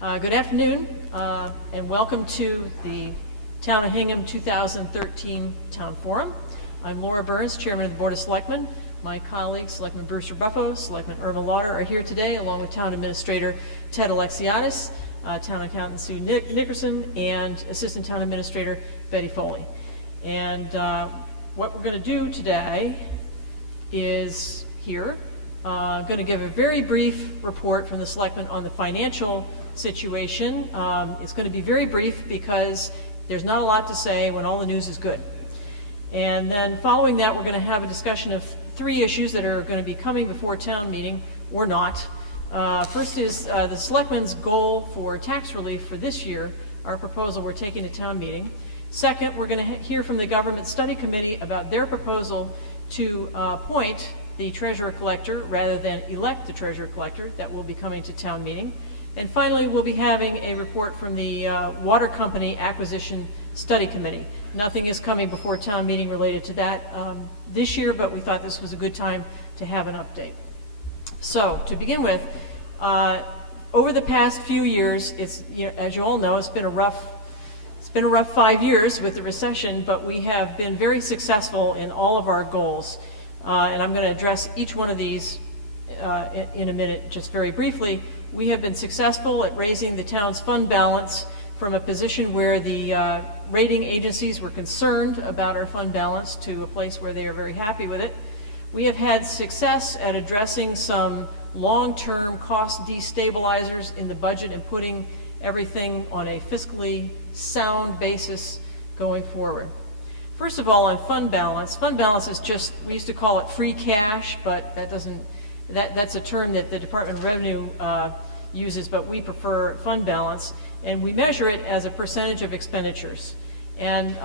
Good afternoon, and welcome to the Town of Hingham 2013 Town Forum. I'm Laura Burns, Chairman of the Board of Selectmen. My colleagues, Selectman Bruce Rebuffo, Selectman Irma Lauder, are here today, along with Town Administrator Ted Alexiadis, Town Accountant Sue Nickerson, and Assistant Town Administrator Betty Foley. And what we're going to do today is here. I'm going to give a very brief report from the Selectmen on the financial situation. It's going to be very brief because there's not a lot to say when all the news is good. And then following that, we're going to have a discussion of three issues that are going to be coming before town meeting or not. First is the Selectmen's goal for tax relief for this year, our proposal we're taking to town meeting. Second, we're going to hear from the Government Study Committee about their proposal to appoint the Treasurer Collector rather than elect the Treasurer Collector. That will be coming to town meeting. And finally, we'll be having a report from the Water Company Acquisition Study Committee. Nothing is coming before town meeting related to that this year, but we thought this was a good time to have an update. So, to begin with, over the past few years, as you all know, it's been a rough 5 years with the recession, but we have been very successful in all of our goals. And I'm going to address each one of these in a minute, just very briefly. We have been successful at raising the town's fund balance from a position where the rating agencies were concerned about our fund balance to a place where they are very happy with it. We have had success at addressing some long-term cost destabilizers in the budget and putting everything on a fiscally sound basis going forward. First of all, on fund balance is just, we used to call it free cash, but that's a term that the Department of Revenue uses, but we prefer fund balance, and we measure it as a percentage of expenditures. And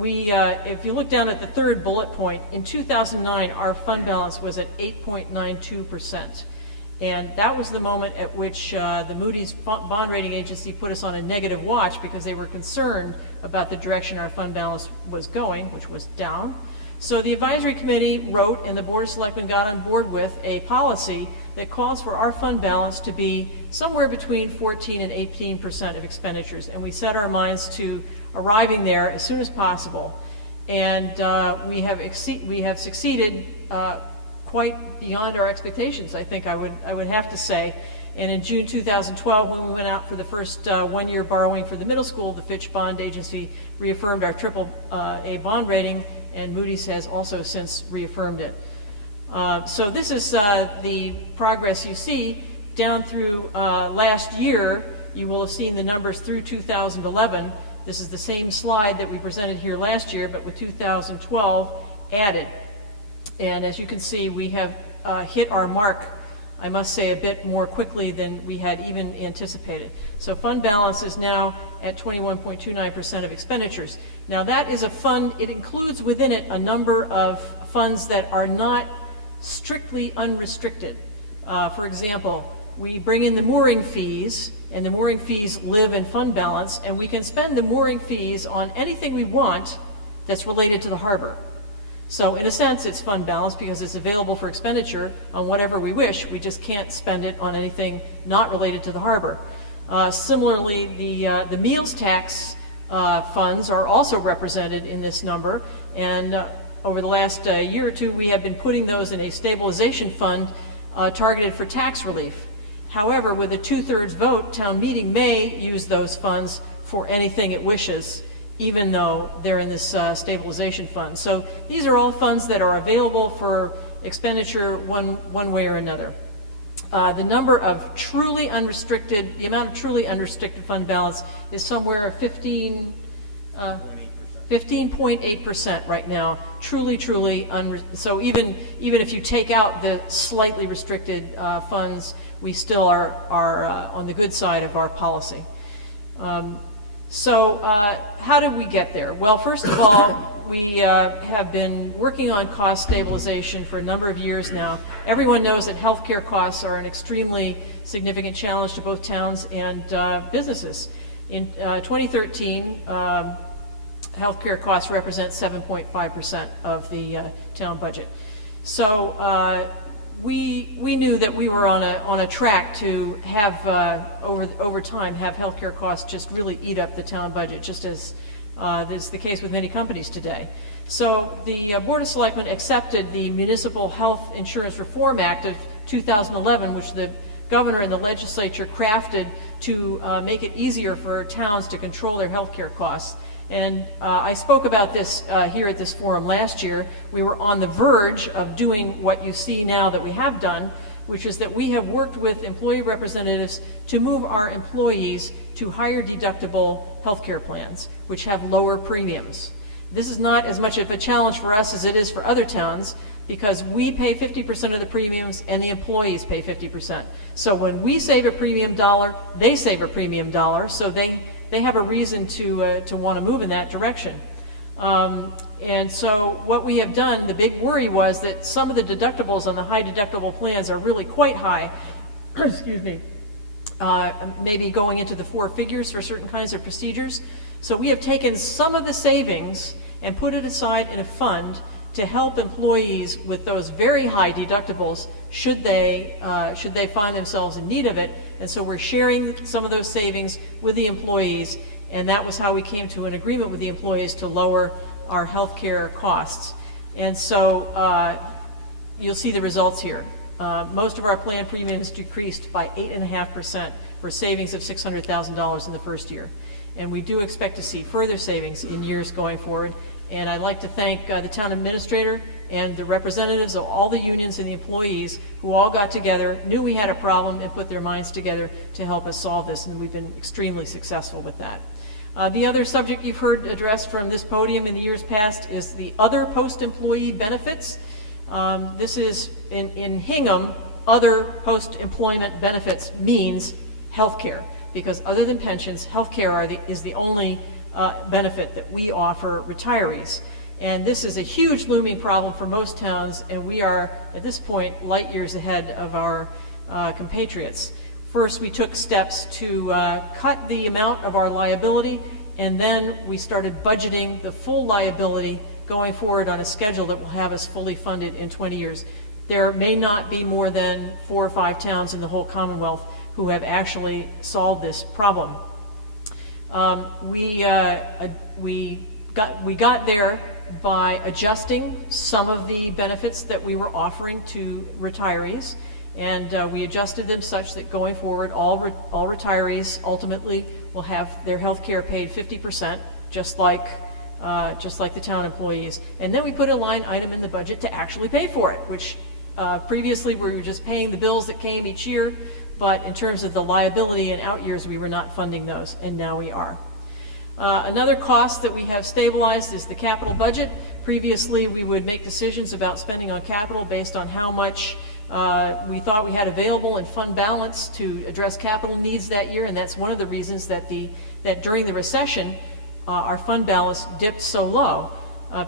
if you look down at the third bullet point, in 2009, our fund balance was at 8.92%. And that was the moment at which the Moody's bond rating agency put us on a negative watch because they were concerned about the direction our fund balance was going, which was down. So the advisory committee wrote, and the Board of Selectmen got on board with, a policy that calls for our fund balance to be somewhere between 14 and 18% of expenditures. And we set our minds to arriving there as soon as possible. And we have succeeded quite beyond our expectations, I think I would have to say. And in June 2012, when we went out for the first one-year borrowing for the middle school, the Fitch Bond Agency reaffirmed our AAA bond rating, and Moody's has also since reaffirmed it. So this is the progress you see. Down through last year, you will have seen the numbers through 2011. This is the same slide that we presented here last year, but with 2012 added. And as you can see, we have hit our mark, I must say, a bit more quickly than we had even anticipated. So fund balance is now at 21.29% of expenditures. Now that is a fund, it includes within it a number of funds that are not strictly unrestricted. For example, we bring in the mooring fees, and the mooring fees live in fund balance, and we can spend the mooring fees on anything we want that's related to the harbor. So in a sense, it's fund balance because it's available for expenditure on whatever we wish. We just can't spend it on anything not related to the harbor. Similarly, the meals tax funds are also represented in this number, and over the last year or two, we have been putting those in a stabilization fund targeted for tax relief. However, with a 2/3 vote, town meeting may use those funds for anything it wishes, even though they're in this stabilization fund. So these are all funds that are available for expenditure one way or another. The number of truly unrestricted, the amount of truly unrestricted fund balance is somewhere 15.8% right now. Truly, so even if you take out the slightly restricted funds, we still are on the good side of our policy. So how did we get there? Well, first of all, we have been working on cost stabilization for a number of years now. Everyone knows that healthcare costs are an extremely significant challenge to both towns and businesses. In 2013, healthcare costs represent 7.5% of the town budget. So we knew that we were on a track to have, over time, have healthcare costs just really eat up the town budget, just as is the case with many companies today. So the Board of Selectmen accepted the Municipal Health Insurance Reform Act of 2011, which the governor and the legislature crafted to make it easier for towns to control their healthcare costs. And I spoke about this here at this forum last year. We were on the verge of doing what you see now that we have done, which is that we have worked with employee representatives to move our employees to higher deductible healthcare plans, which have lower premiums. This is not as much of a challenge for us as it is for other towns, because we pay 50% of the premiums and the employees pay 50%. So when we save a premium dollar, they save a premium dollar, so they have a reason to want to move in that direction. And so what we have done, the big worry was that some of the deductibles on the high deductible plans are really quite high, excuse me, maybe going into the 4 figures for certain kinds of procedures. So we have taken some of the savings and put it aside in a fund to help employees with those very high deductibles should they find themselves in need of it. And so we're sharing some of those savings with the employees, and that was how we came to an agreement with the employees to lower our health care costs. And so you'll see the results here. Most of our plan premiums decreased by 8.5% for savings of $600,000 in the first year. And we do expect to see further savings in years going forward. And I'd like to thank the town administrator and the representatives of all the unions and the employees who all got together, knew we had a problem, and put their minds together to help us solve this, and we've been extremely successful with that. The other subject you've heard addressed from this podium in the years past is the other post-employee benefits. This is, in Hingham, other post-employment benefits means health care, because other than pensions, health care is the only benefit that we offer retirees. And this is a huge looming problem for most towns, and we are, at this point, light years ahead of our compatriots. First, we took steps to cut the amount of our liability, and then we started budgeting the full liability going forward on a schedule that will have us fully funded in 20 years. There may not be more than 4 or 5 towns in the whole Commonwealth who have actually solved this problem. We got there by adjusting some of the benefits that we were offering to retirees, and we adjusted them such that going forward, all retirees ultimately will have their health care paid 50%, just like the town employees. And then we put a line item in the budget to actually pay for it, which previously we were just paying the bills that came each year, but in terms of the liability and out years, we were not funding those, and now we are. Another cost that we have stabilized is the capital budget. Previously, we would make decisions about spending on capital based on how much we thought we had available in fund balance to address capital needs that year, and that's one of the reasons that during the recession, our fund balance dipped so low,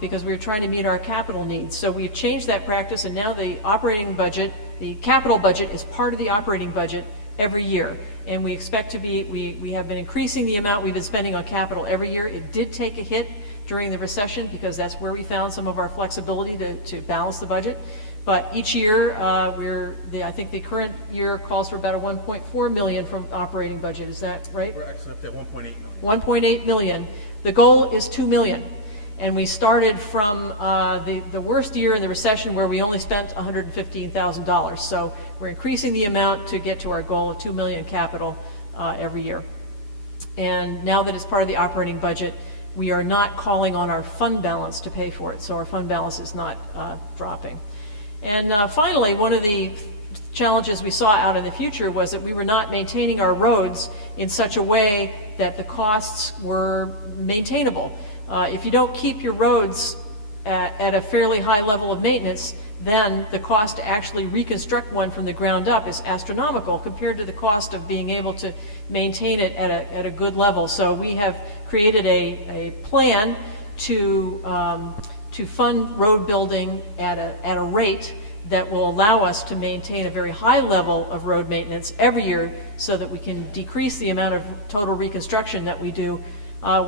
because we were trying to meet our capital needs. So we've changed that practice, and now the operating budget, the capital budget, is part of the operating budget every year. And we expect to be, we have been increasing the amount we've been spending on capital every year. It did take a hit during the recession because that's where we found some of our flexibility to balance the budget. But each year, I think the current year calls for about a $1.4 million from operating budget. Is that right? We're actually up to 1.8 million. 1.8 million. The goal is 2 million. And we started from the worst year in the recession where we only spent $115,000. So we're increasing the amount to get to our goal of 2 million capital every year. And now that it's part of the operating budget, we are not calling on our fund balance to pay for it. So our fund balance is not dropping. And finally, one of the challenges we saw out in the future was that we were not maintaining our roads in such a way that the costs were maintainable. If you don't keep your roads at a fairly high level of maintenance, then the cost to actually reconstruct one from the ground up is astronomical compared to the cost of being able to maintain it at a good level. So we have created a plan to fund road building at a rate that will allow us to maintain a very high level of road maintenance every year so that we can decrease the amount of total reconstruction that we do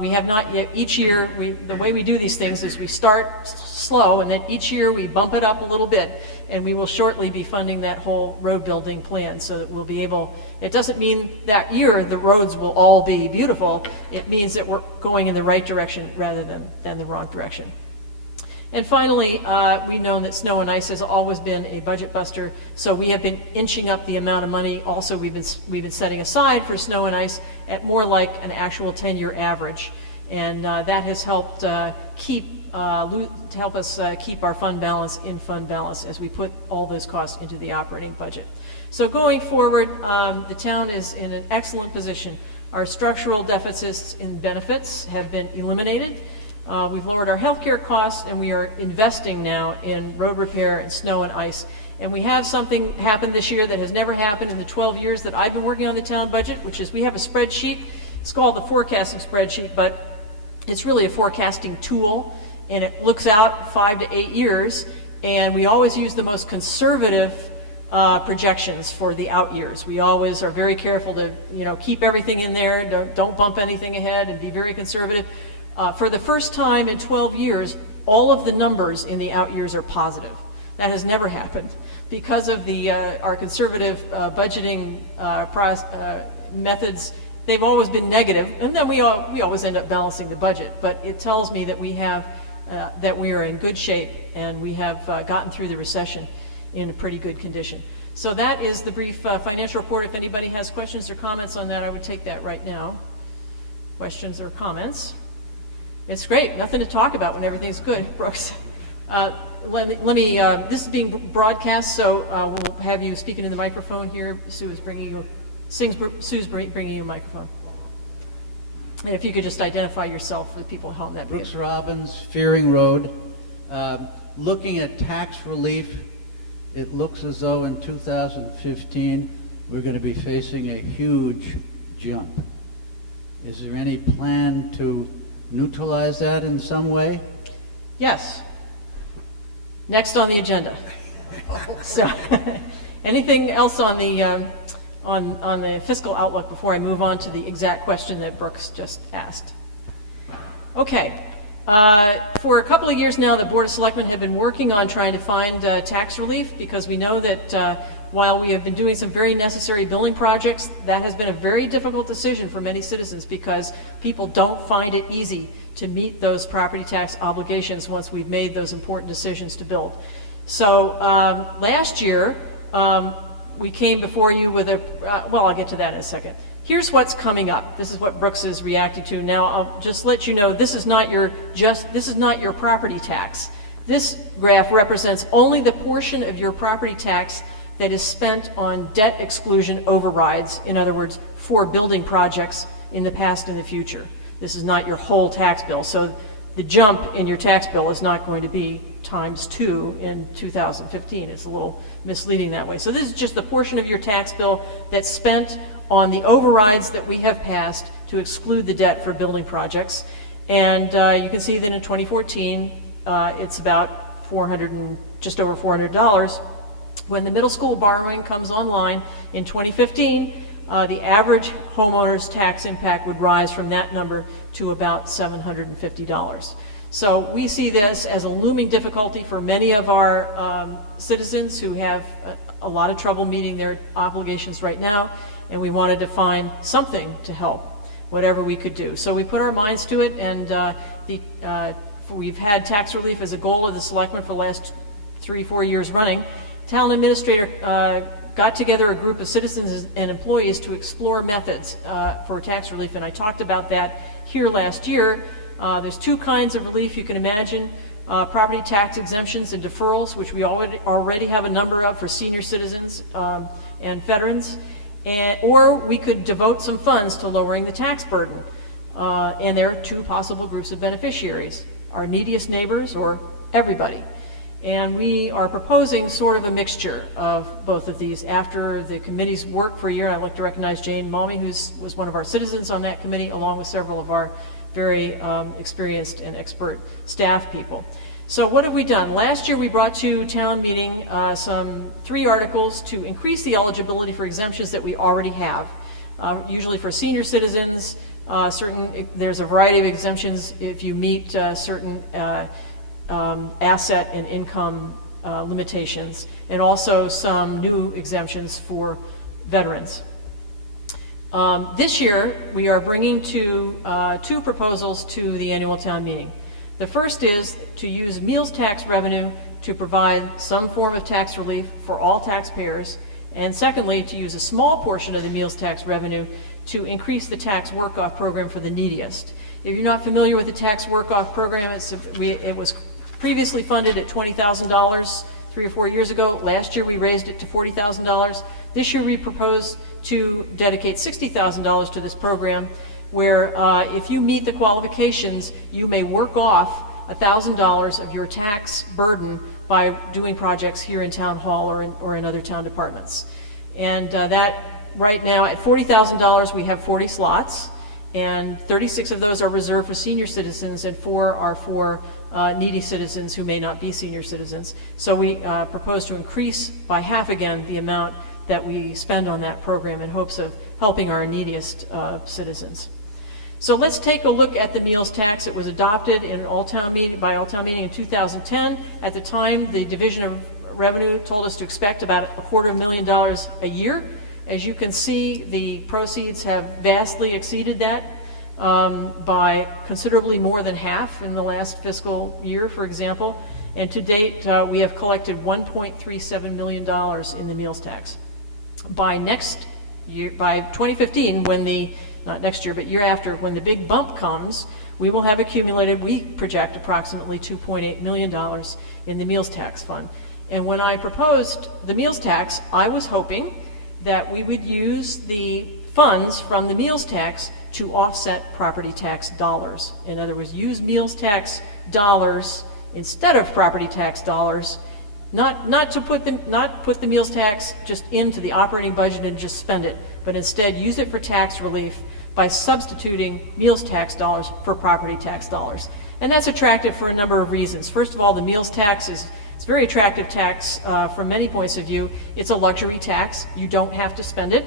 We have not yet, each year, the way we do these things is we start slow, and then each year we bump it up a little bit, and we will shortly be funding that whole road building plan so that we'll be able, it doesn't mean that year the roads will all be beautiful, it means that we're going in the right direction rather than the wrong direction. And finally, we've known that snow and ice has always been a budget buster, so we have been inching up the amount of money also we've been setting aside for snow and ice at more like an actual 10-year average. And that has helped keep our fund balance in fund balance as we put all those costs into the operating budget. So going forward, the town is in an excellent position. Our structural deficits in benefits have been eliminated. We've lowered our healthcare costs, and we are investing now in road repair and snow and ice. And we have something happen this year that has never happened in the 12 years that I've been working on the town budget, which is we have a spreadsheet. It's called the forecasting spreadsheet, but it's really a forecasting tool, and it looks out 5 to 8 years, and we always use the most conservative projections for the out years. We always are very careful to, keep everything in there, don't bump anything ahead, and be very conservative. For the first time in 12 years, all of the numbers in the out years are positive. That has never happened. Because of our conservative budgeting methods, they've always been negative, and then we always end up balancing the budget. But it tells me that we are in good shape, and we have gotten through the recession in a pretty good condition. So that is the brief financial report. If anybody has questions or comments on that, I would take that right now. Questions or comments? It's great. Nothing to talk about when everything's good, Brooks. This is being broadcast, so we'll have you speaking in the microphone here. Sue's bringing you a microphone. And if you could just identify yourself for the people at home, that'd be Brooks Robbins, Fearing Road. Looking at tax relief, it looks as though in 2015 we're going to be facing a huge jump. Is there any plan to neutralize that in some way? Yes. Next on the agenda. So, anything else on the fiscal outlook before I move on to the exact question that Brooks just asked? Okay. For a couple of years now, the Board of Selectmen have been working on trying to find tax relief, because we know that while we have been doing some very necessary building projects, that has been a very difficult decision for many citizens, because people don't find it easy to meet those property tax obligations once we've made those important decisions to build. So last year, we came before you with I'll get to that in a second. Here's what's coming up. This is what Brooks is reacting to. Now, I'll just let you know, this is not your property tax. This graph represents only the portion of your property tax that is spent on debt exclusion overrides, in other words, for building projects in the past and the future. This is not your whole tax bill. So the jump in your tax bill is not going to be times 2 in 2015. It's a little misleading that way. So this is just the portion of your tax bill that's spent on the overrides that we have passed to exclude the debt for building projects. And you can see that in 2014, it's about just over $400. When the middle school borrowing comes online in 2015, the average homeowner's tax impact would rise from that number to about $750. So we see this as a looming difficulty for many of our citizens who have a lot of trouble meeting their obligations right now, and we wanted to find something to help, whatever we could do. So we put our minds to it, and we've had tax relief as a goal of the selectmen for the last 3-4 years running. Town administrator got together a group of citizens and employees to explore methods for tax relief, and I talked about that here last year. There's 2 kinds of relief you can imagine: property tax exemptions and deferrals, which we already have a number of for senior citizens and veterans, or we could devote some funds to lowering the tax burden. And there are 2 possible groups of beneficiaries: our neediest neighbors or everybody. And we are proposing sort of a mixture of both of these after the committee's work for a year. I'd like to recognize Jane Malmy, who was one of our citizens on that committee, along with several of our very experienced and expert staff people. So what have we done? Last year we brought to town meeting some 3 articles to increase the eligibility for exemptions that we already have, usually for senior citizens, There's a variety of exemptions if you meet certain asset and income limitations, and also some new exemptions for veterans. This year, we are bringing two proposals to the annual town meeting. The first is to use meals tax revenue to provide some form of tax relief for all taxpayers, and secondly, to use a small portion of the meals tax revenue to increase the tax work-off program for the neediest. If you're not familiar with the tax work-off program, it was previously funded at $20,000 3 or 4 years ago. Last year we raised it to $40,000. This year we propose to dedicate $60,000 to this program, where if you meet the qualifications, you may work off $1,000 of your tax burden by doing projects here in Town Hall or in other town departments. And that right now at $40,000 we have 40 slots, and 36 of those are reserved for senior citizens and 4 are for needy citizens who may not be senior citizens. So we propose to increase by half again the amount that we spend on that program in hopes of helping our neediest citizens. So let's take a look at the meals tax. It was adopted in by all-town meeting in 2010. At the time, the Division of Revenue told us to expect about $250,000 a year. As you can see, the proceeds have vastly exceeded that by considerably more than half in the last fiscal year, for example. And to date, we have collected $1.37 million in the meals tax. By next year, by 2015, not next year, but year after, when the big bump comes, we will have accumulated, we project, approximately $2.8 million in the meals tax fund. And when I proposed the meals tax, I was hoping that we would use the funds from the meals tax to offset property tax dollars. In other words, use meals tax dollars instead of property tax dollars, not put the meals tax just into the operating budget and just spend it, but instead use it for tax relief by substituting meals tax dollars for property tax dollars. And that's attractive for a number of reasons. First of all, the meals tax it's a very attractive tax from many points of view. It's a luxury tax. You don't have to spend it.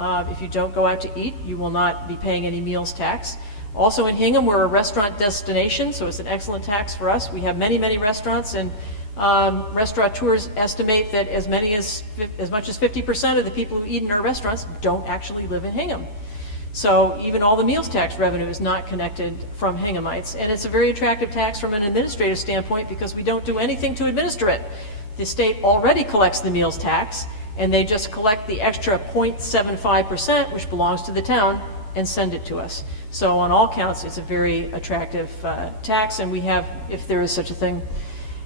If you don't go out to eat, you will not be paying any meals tax. Also in Hingham, we're a restaurant destination, so it's an excellent tax for us. We have many, many restaurants, and restaurateurs estimate that as much as 50% of the people who eat in our restaurants don't actually live in Hingham. So even all the meals tax revenue is not connected from Hinghamites, and it's a very attractive tax from an administrative standpoint because we don't do anything to administer it. The state already collects the meals tax, and they just collect the extra 0.75%, which belongs to the town, and send it to us. So on all counts, it's a very attractive tax, and we have, if there is such a thing.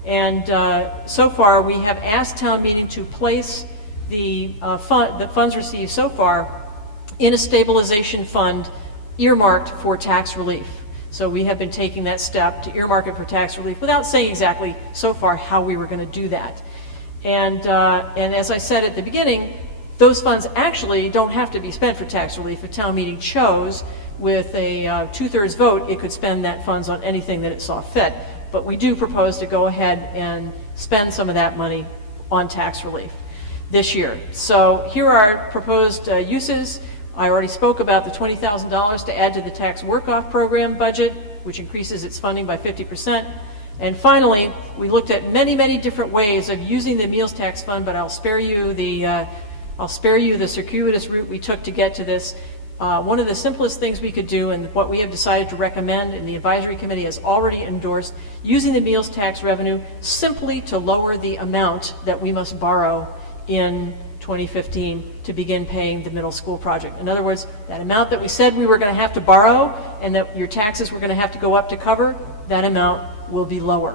And so far, we have asked town meeting to place the funds received so far in a stabilization fund earmarked for tax relief. So we have been taking that step to earmark it for tax relief without saying exactly so far how we were going to do that. And as I said at the beginning, those funds actually don't have to be spent for tax relief. If town meeting chose, with a 2/3 vote, it could spend that funds on anything that it saw fit. But we do propose to go ahead and spend some of that money on tax relief this year. So here are proposed uses. I already spoke about the $20,000 to add to the tax work-off program budget, which increases its funding by 50%. And finally, we looked at many, many different ways of using the meals tax fund, but I'll spare you the circuitous route we took to get to this. One of the simplest things we could do, and what we have decided to recommend, and the advisory committee has already endorsed, using the meals tax revenue simply to lower the amount that we must borrow in 2015 to begin paying the middle school project. In other words, that amount that we said we were going to have to borrow and that your taxes were going to have to go up to cover, that amount will be lower.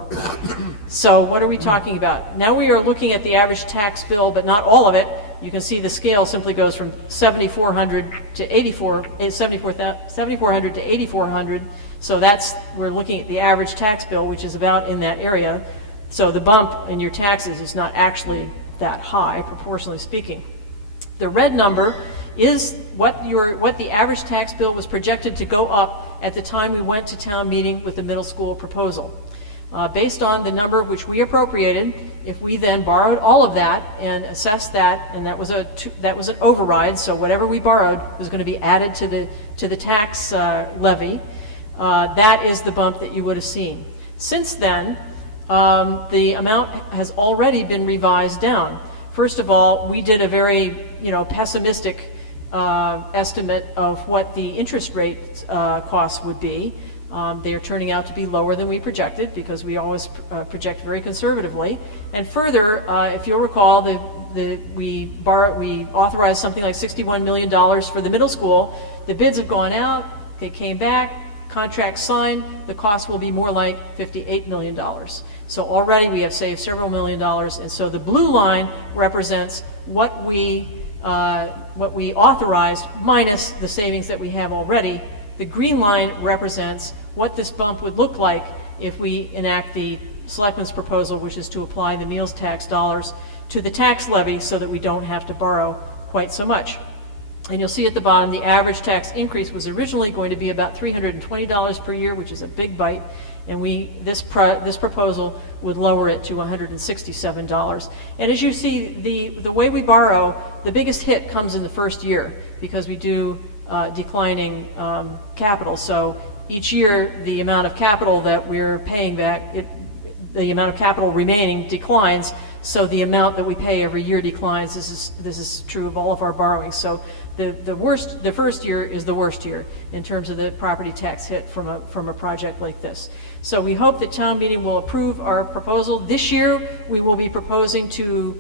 So what are we talking about? Now we are looking at the average tax bill, but not all of it. You can see the scale simply goes from $7,400 to $8,400. So we're looking at the average tax bill, which is about in that area. So the bump in your taxes is not actually that high, proportionally speaking. The red number is what the average tax bill was projected to go up at the time we went to town meeting with the middle school proposal. based on the number which we appropriated. If we then borrowed all of that and assessed that, and that was an override, so whatever we borrowed was going to be added to the tax levy, that is the bump that you would have seen. Since then, the amount has already been revised down. First of all, we did a very pessimistic estimate of what the interest rate costs would be. They are turning out to be lower than we projected, because we always project very conservatively. And further, if you'll recall, we authorized something like $61 million for the middle school. The bids have gone out, they came back, contracts signed, the cost will be more like $58 million. So already we have saved several $million, and so the blue line represents what we authorized minus the savings that we have already. The green line represents what this bump would look like if we enact the Selectmen's proposal, which is to apply the meals tax dollars to the tax levy so that we don't have to borrow quite so much. And you'll see at the bottom, the average tax increase was originally going to be about $320 per year, which is a big bite, and this proposal would lower it to $167. And as you see, the way we borrow, the biggest hit comes in the first year, because we do declining capital. So each year, the amount of capital that we're paying back, the amount of capital remaining declines, so the amount that we pay every year declines. This is true of all of our borrowings. So the first year is the worst year in terms of the property tax hit from a project like this. So we hope that town meeting will approve our proposal. This year, we will be proposing to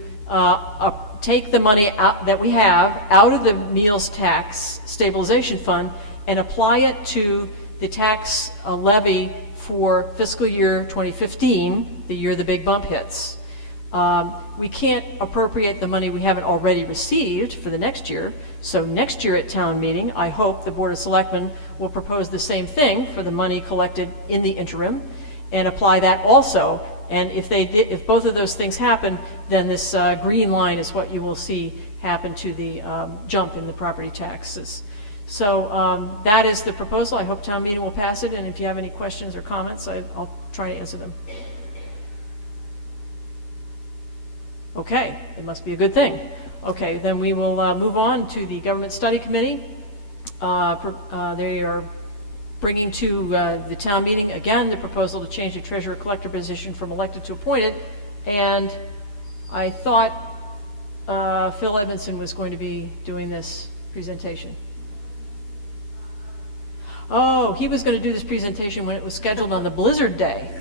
take the money out that we have out of the meals tax stabilization fund and apply it to the tax levy for fiscal year 2015, the year the big bump hits. We can't appropriate the money we haven't already received for the next year. So next year at town meeting, I hope the Board of Selectmen will propose the same thing for the money collected in the interim and apply that also. And if both of those things happen, then this green line is what you will see happen to the jump in the property taxes. So that is the proposal. I hope town meeting will pass it, and if you have any questions or comments, I'll try to answer them. Okay, it must be a good thing. Okay, then we will move on to the Government Study Committee. They are bringing to the town meeting, again, the proposal to change the treasurer-collector position from elected to appointed. And I thought Phil Edmondson was going to be doing this presentation. Oh, he was going to do this presentation when it was scheduled on the Blizzard Day.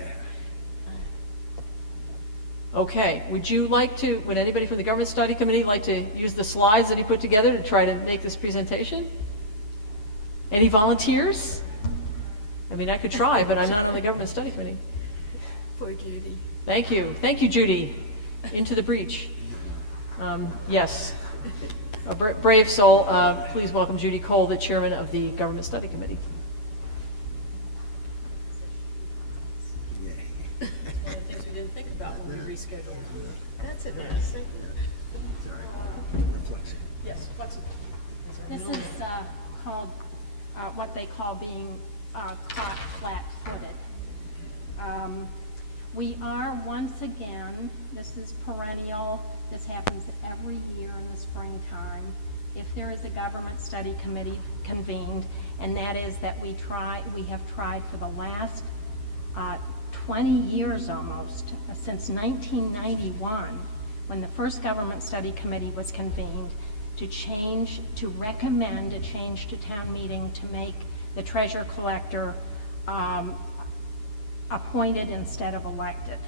Okay, would anybody from the Government Study Committee like to use the slides that he put together to try to make this presentation? Any volunteers? I mean, I could try, but I'm not on the Government Study Committee. Poor Judy. Thank you. Thank you, Judy. Into the breach. Yes. A brave soul. Please welcome Judy Cole, the chairman of the Government Study Committee. One of the things we didn't think about when we rescheduled. That's a nice thing. Yes, flexible. This is called what they call being caught flat-footed. We are once again, this is perennial, this happens every year in the springtime, if there is a government study committee convened, and that is that we have tried for the last 20 years almost, since 1991, when the first government study committee was convened, to recommend a change to town meeting to make the treasurer collector appointed instead of elected.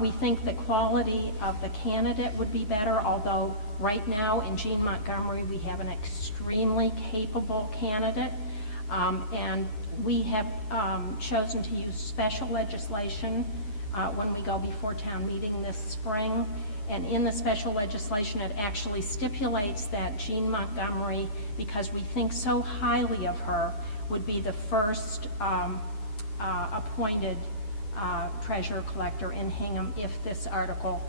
We think the quality of the candidate would be better, although right now in Jean Montgomery we have an extremely capable candidate, and we have chosen to use special legislation when we go before town meeting this spring. And in the special legislation, it actually stipulates that Jean Montgomery, because we think so highly of her, would be the first appointed treasurer collector in Hingham if this article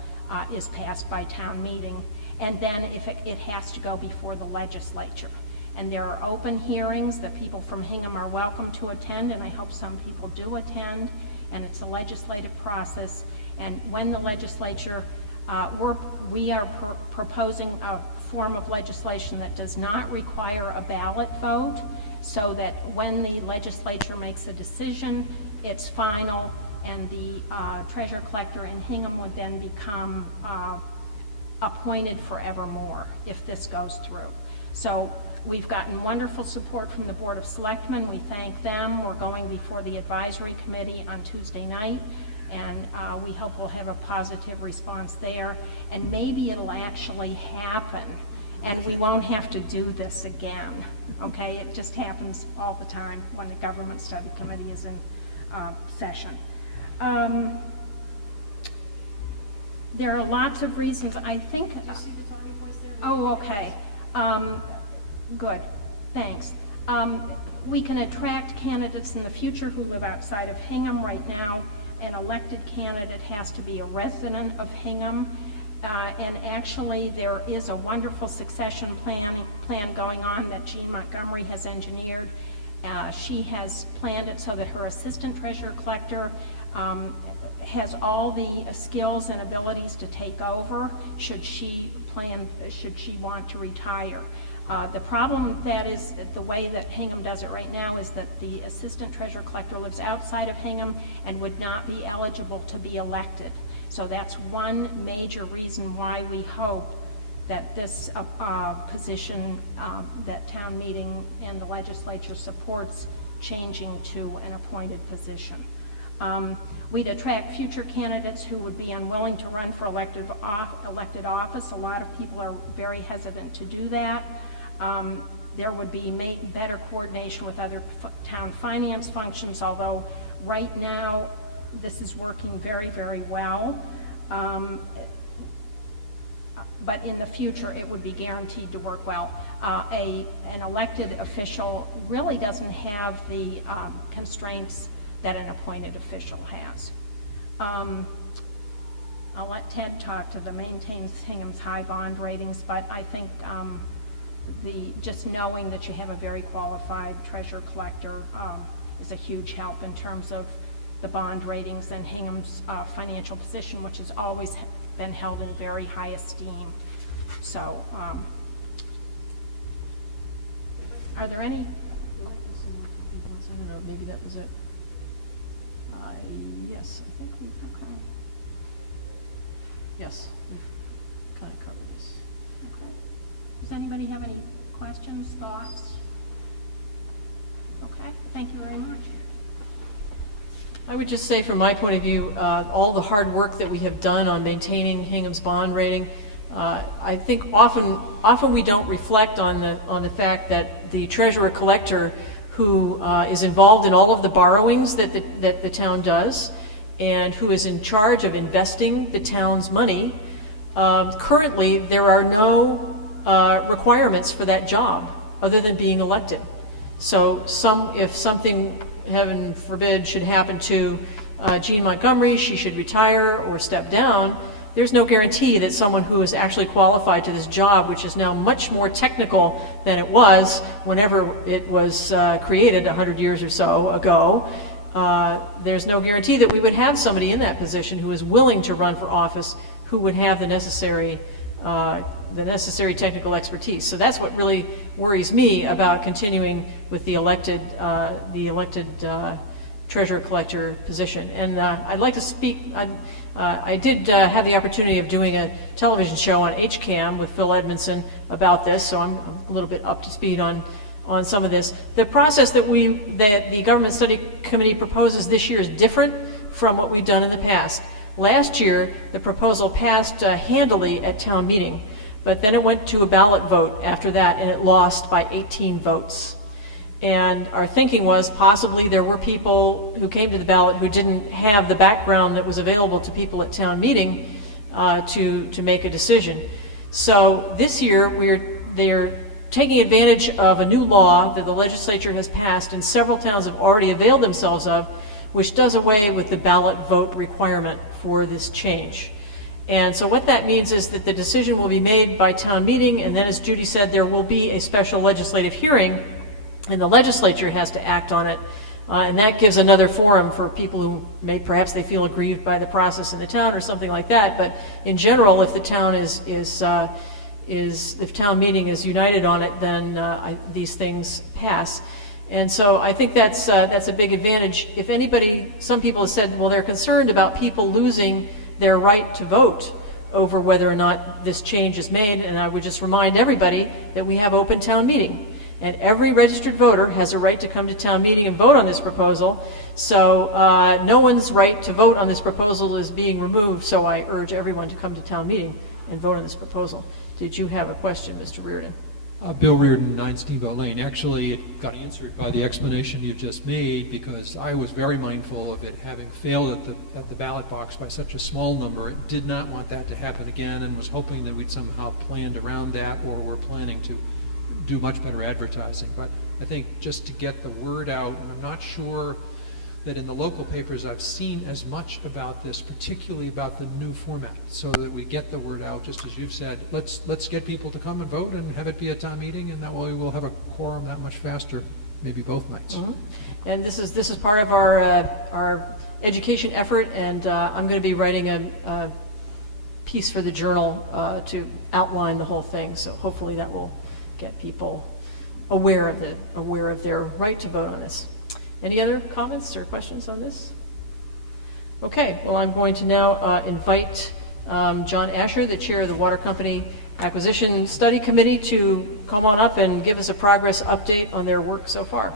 is passed by town meeting. And then if it has to go before the legislature. And there are open hearings that people from Hingham are welcome to attend, and I hope some people do attend. and it's a legislative process. And when the legislature, we are proposing a form of legislation that does not require a ballot vote, so that when the legislature makes a decision, it's final, and the treasurer collector in Hingham would then become appointed forevermore if this goes through. So we've gotten wonderful support from the Board of Selectmen. We thank them. We're going before the advisory committee on Tuesday night, and we hope we'll have a positive response there, and maybe it'll actually happen, and we won't have to do this again, okay? It just happens all the time when the government study committee is in session. There are lots of reasons, I think. Did you see the talking points there? Oh, okay. Good, thanks. We can attract candidates in the future who live outside of Hingham. Right now, an elected candidate has to be a resident of Hingham. And actually, there is a wonderful succession plan going on that Jean Montgomery has engineered. She has planned it so that her assistant treasurer collector has all the skills and abilities to take over should she want to retire. The problem with that is that the way that Hingham does it right now is that the assistant treasurer collector lives outside of Hingham and would not be eligible to be elected. So that's one major reason why we hope that this position that town meeting and the legislature supports changing to an appointed position. We'd attract future candidates who would be unwilling to run for elected office. A lot of people are very hesitant to do that. There would be better coordination with other town finance functions, although right now this is working very, very well. But in the future, it would be guaranteed to work well. An elected official really doesn't have the constraints that an appointed official has. I'll let Ted talk to the maintains Hingham's high bond ratings, but I think just knowing that you have a very qualified treasurer collector is a huge help in terms of the bond ratings and Hingham's financial position, which has always been held in very high esteem. So, are there any? I don't know, maybe that was it. Yes, I think we've Okay. Yes, we've kind of covered this. Okay. Does anybody have any questions, thoughts? Okay, thank you very much. I would just say, from my point of view, all the hard work that we have done on maintaining Hingham's bond rating, I think often we don't reflect on the fact that the treasurer collector, who is involved in all of the borrowings that the town does, and who is in charge of investing the town's money, currently there are no requirements for that job other than being elected. So if something, heaven forbid, should happen to Jean Montgomery, she should retire or step down, there's no guarantee that someone who is actually qualified to this job, which is now much more technical than it was whenever it was created 100 years or so ago, there's no guarantee that we would have somebody in that position who is willing to run for office, who would have the necessary technical expertise. So that's what really worries me about continuing with the elected treasurer collector position. And I'd like to speak. I did have the opportunity of doing a television show on HCAM with Phil Edmondson about this, so I'm a little bit up to speed on some of this. The process that the Government Study Committee proposes this year is different from what we've done in the past. Last year, the proposal passed handily at town meeting, but then it went to a ballot vote after that, and it lost by 18 votes. And our thinking was possibly there were people who came to the ballot who didn't have the background that was available to people at town meeting to make a decision. So this year, they're taking advantage of a new law that the legislature has passed and several towns have already availed themselves of, which does away with the ballot vote requirement for this change. And so what that means is that the decision will be made by town meeting, and then, as Judy said, there will be a special legislative hearing, and the legislature has to act on it And that gives another forum for people who perhaps they feel aggrieved by the process in the town or something like that. But in general, if the town if town meeting is united on it, then these things pass. And so I think that's a big advantage. If anybody, some people have said, well, they're concerned about people losing their right to vote over whether or not this change is made, and I would just remind everybody that we have open town meeting, and every registered voter has a right to come to town meeting and vote on this proposal. So no one's right to vote on this proposal is being removed, so I urge everyone to come to town meeting and vote on this proposal. Did you have a question, Mr. Reardon? Bill Reardon, 9 Steamboat Lane. Actually, it got answered by the explanation you've just made, because I was very mindful of it having failed at the ballot box by such a small number. It did not want that to happen again, and was hoping that we'd somehow planned around that, or were planning to do much better advertising. But I think just to get the word out, and I'm not sure that in the local papers I've seen as much about this, particularly about the new format, so that we get the word out, just as you've said. Let's get people to come and vote and have it be a town meeting, and that way we'll have a quorum that much faster, maybe both nights. Mm-hmm. And this is part of our education effort, and I'm going to be writing a piece for the Journal to outline the whole thing. So hopefully that will get people aware of their right to vote on this. Any other comments or questions on this? Okay, well, I'm going to now invite John Asher, the chair of the Water Company Acquisition Study Committee, to come on up and give us a progress update on their work so far.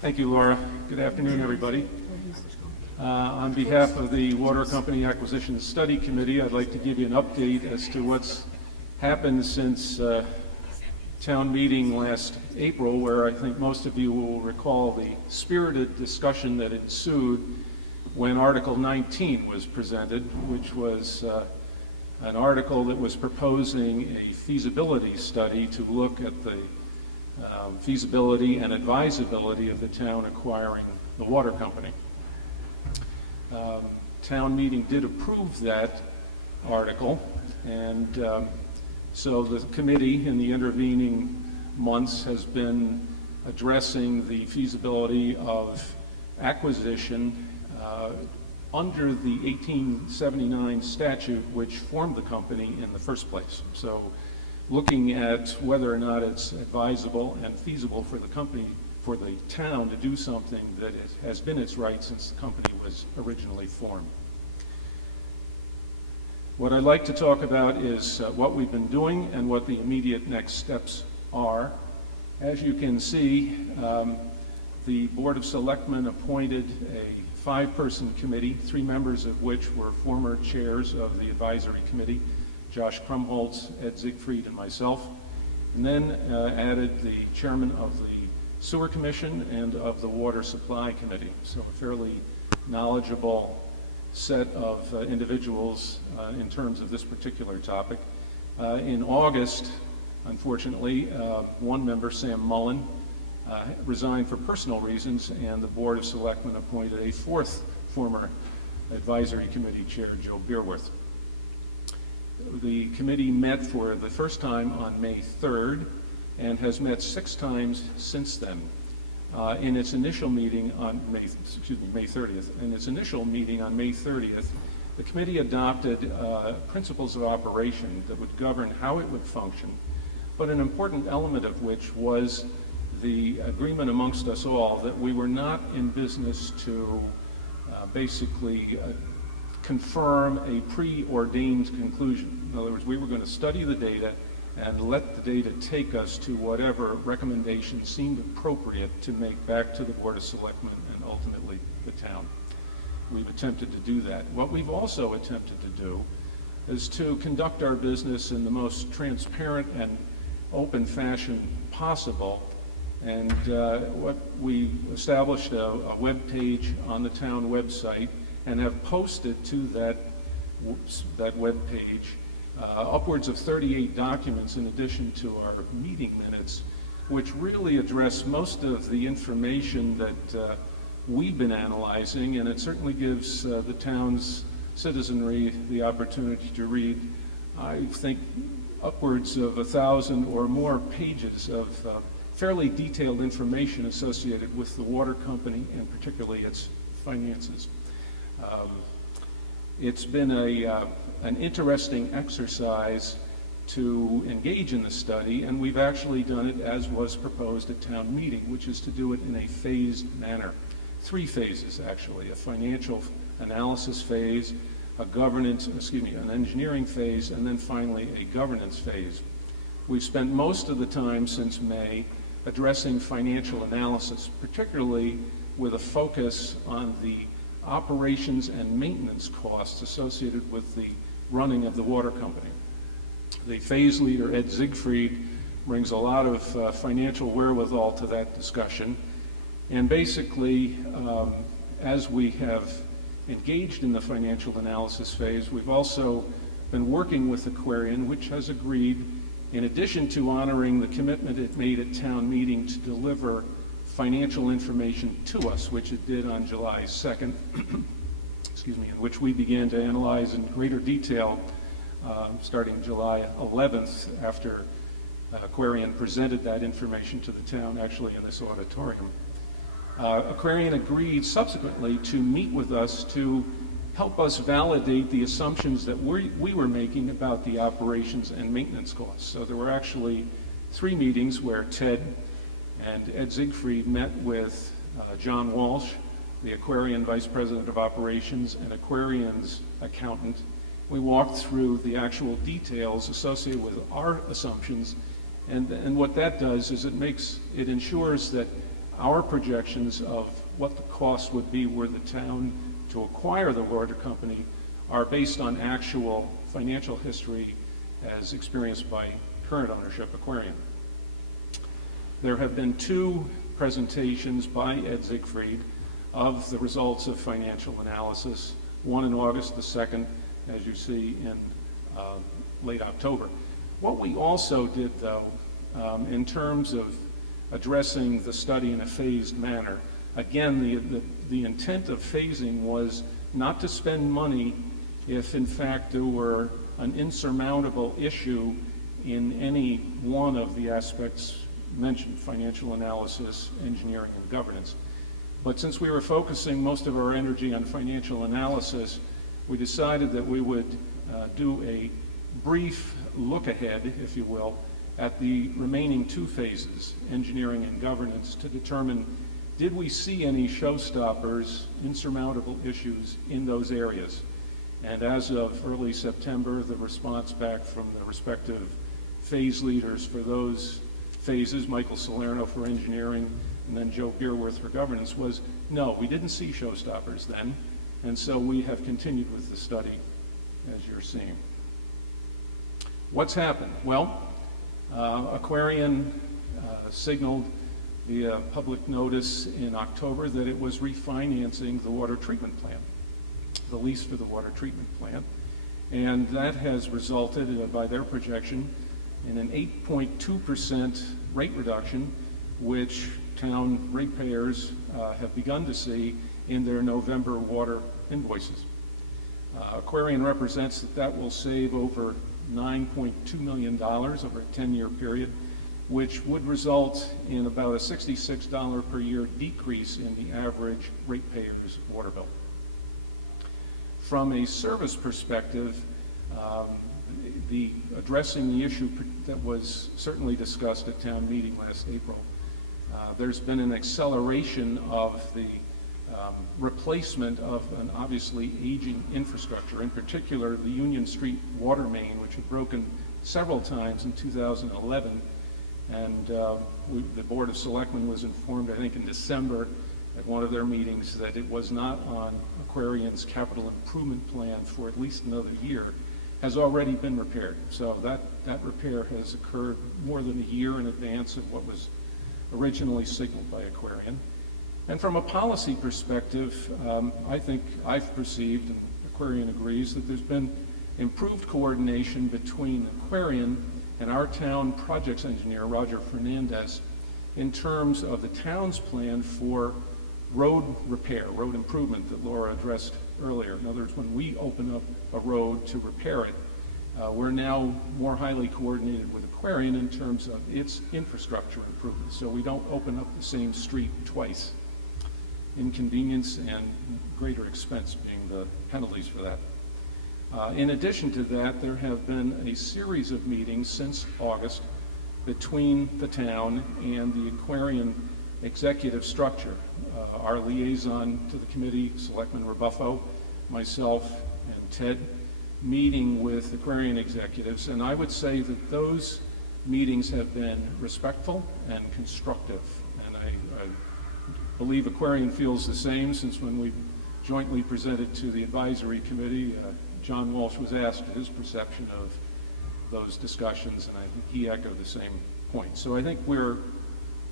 Thank you, Laura. Good afternoon, everybody. On behalf of the Water Company Acquisition Study Committee, I'd like to give you an update as to what's happened since town meeting last April, where I think most of you will recall the spirited discussion that ensued when Article 19 was presented, which was an article that was proposing a feasibility study to look at the feasibility and advisability of the town acquiring the water company. Town meeting did approve that article, and so the committee in the intervening months has been addressing the feasibility of acquisition under the 1879 statute which formed the company in the first place. So looking at whether or not it's advisable and feasible for the company, for the town, to do something that has been its right since the company was originally formed. What I'd like to talk about is what we've been doing and what the immediate next steps are. As you can see, the Board of Selectmen appointed a 5-person committee, 3 members of which were former chairs of the advisory committee, Josh Krumholtz, Ed Siegfried, and myself, and then added the chairman of the Sewer Commission and of the Water Supply Committee. So a fairly knowledgeable set of individuals in terms of this particular topic. In August, unfortunately, one member, Sam Mullen, resigned for personal reasons, and the Board of Selectmen appointed a 4th former advisory committee chair, Joe Beerworth. The committee met for the first time on May 3rd and has met 6 times since then. In its initial meeting on May 30th. In its initial meeting on May 30th, the committee adopted principles of operation that would govern how it would function, but an important element of which was the agreement amongst us all that we were not in business to basically confirm a preordained conclusion. In other words, we were going to study the data and let the data take us to whatever recommendations seemed appropriate to make back to the Board of Selectmen and ultimately the town. We've attempted to do that. What we've also attempted to do is to conduct our business in the most transparent and open fashion possible. And what we established a web page on the town website and have posted to that web page upwards of 38 documents in addition to our meeting minutes, which really address most of the information that we've been analyzing, and it certainly gives the town's citizenry the opportunity to read I think, upwards of 1,000 or more pages of fairly detailed information associated with the water company and particularly its finances. It's been an interesting exercise to engage in the study, and we've actually done it as was proposed at town meeting, which is to do it in a phased manner. 3 phases, actually: a financial analysis phase, an engineering phase, and then finally a governance phase. We've spent most of the time since May addressing financial analysis, particularly with a focus on the operations and maintenance costs associated with the running of the water company. The phase leader, Ed Siegfried, brings a lot of financial wherewithal to that discussion. And basically, as we have engaged in the financial analysis phase, we've also been working with Aquarian, which has agreed, in addition to honoring the commitment it made at town meeting to deliver financial information to us, which it did on July 2nd, in which we began to analyze in greater detail starting July 11th, after Aquarian presented that information to the town, actually in this auditorium. Aquarian agreed subsequently to meet with us to help us validate the assumptions that we were making about the operations and maintenance costs. So there were actually 3 meetings where Ted and Ed Siegfried met with John Walsh, the Aquarian Vice President of Operations, and Aquarian's accountant. We walked through the actual details associated with our assumptions, and what that does is it ensures that our projections of what the cost would be were the town to acquire the water company are based on actual financial history as experienced by current ownership Aquarian. There have been 2 presentations by Ed Siegfried of the results of financial analysis, one in August, the second, as you see, in late October. What we also did, though, in terms of addressing the study in a phased manner, again, the intent of phasing was not to spend money if, in fact, there were an insurmountable issue in any one of the aspects mentioned: financial analysis, engineering, and governance. But since we were focusing most of our energy on financial analysis, we decided that we would do a brief look ahead, if you will, at the remaining 2 phases, engineering and governance, to determine, did we see any showstoppers, insurmountable issues in those areas? And as of early September, the response back from the respective phase leaders for those phases, Michael Salerno for engineering and then Joe Beerworth for governance, was no, we didn't see showstoppers then. And so we have continued with the study, as you're seeing. What's happened? Well, Aquarian signaled via public notice in October that it was refinancing the water treatment plant, the lease for the water treatment plant. And that has resulted, by their projection, in an 8.2% rate reduction, which town ratepayers have begun to see in their November water invoices. Aquarian represents that will save over $9.2 million over a 10-year period, which would result in about a $66 per year decrease in the average ratepayer's water bill. From a service perspective, addressing the issue that was certainly discussed at town meeting last April, there's been an acceleration of the replacement of an obviously aging infrastructure, in particular the Union Street water main, which had broken several times in 2011. And the Board of Selectmen was informed, I think in December, at one of their meetings, that it was not on Aquarian's capital improvement plan for at least another year, has already been repaired. So that repair has occurred more than a year in advance of what was originally signaled by Aquarian. And from a policy perspective, I think I've perceived, and Aquarian agrees, that there's been improved coordination between Aquarian and our town projects engineer, Roger Fernandez, in terms of the town's plan for road repair, road improvement that Laura addressed earlier. In other words, when we open up a road to repair it, We're now more highly coordinated with Aquarian in terms of its infrastructure improvements, so we don't open up the same street twice. Inconvenience and greater expense being the penalties for that. In addition to that, there have been a series of meetings since August between the town and the Aquarian executive structure. Our liaison to the committee, Selectman Rebuffo, myself, and Ted, meeting with Aquarian executives, and I would say that those meetings have been respectful and constructive, and I believe Aquarian feels the same, since when we jointly presented to the advisory committee, John Walsh was asked his perception of those discussions, and I think he echoed the same point. So I think we're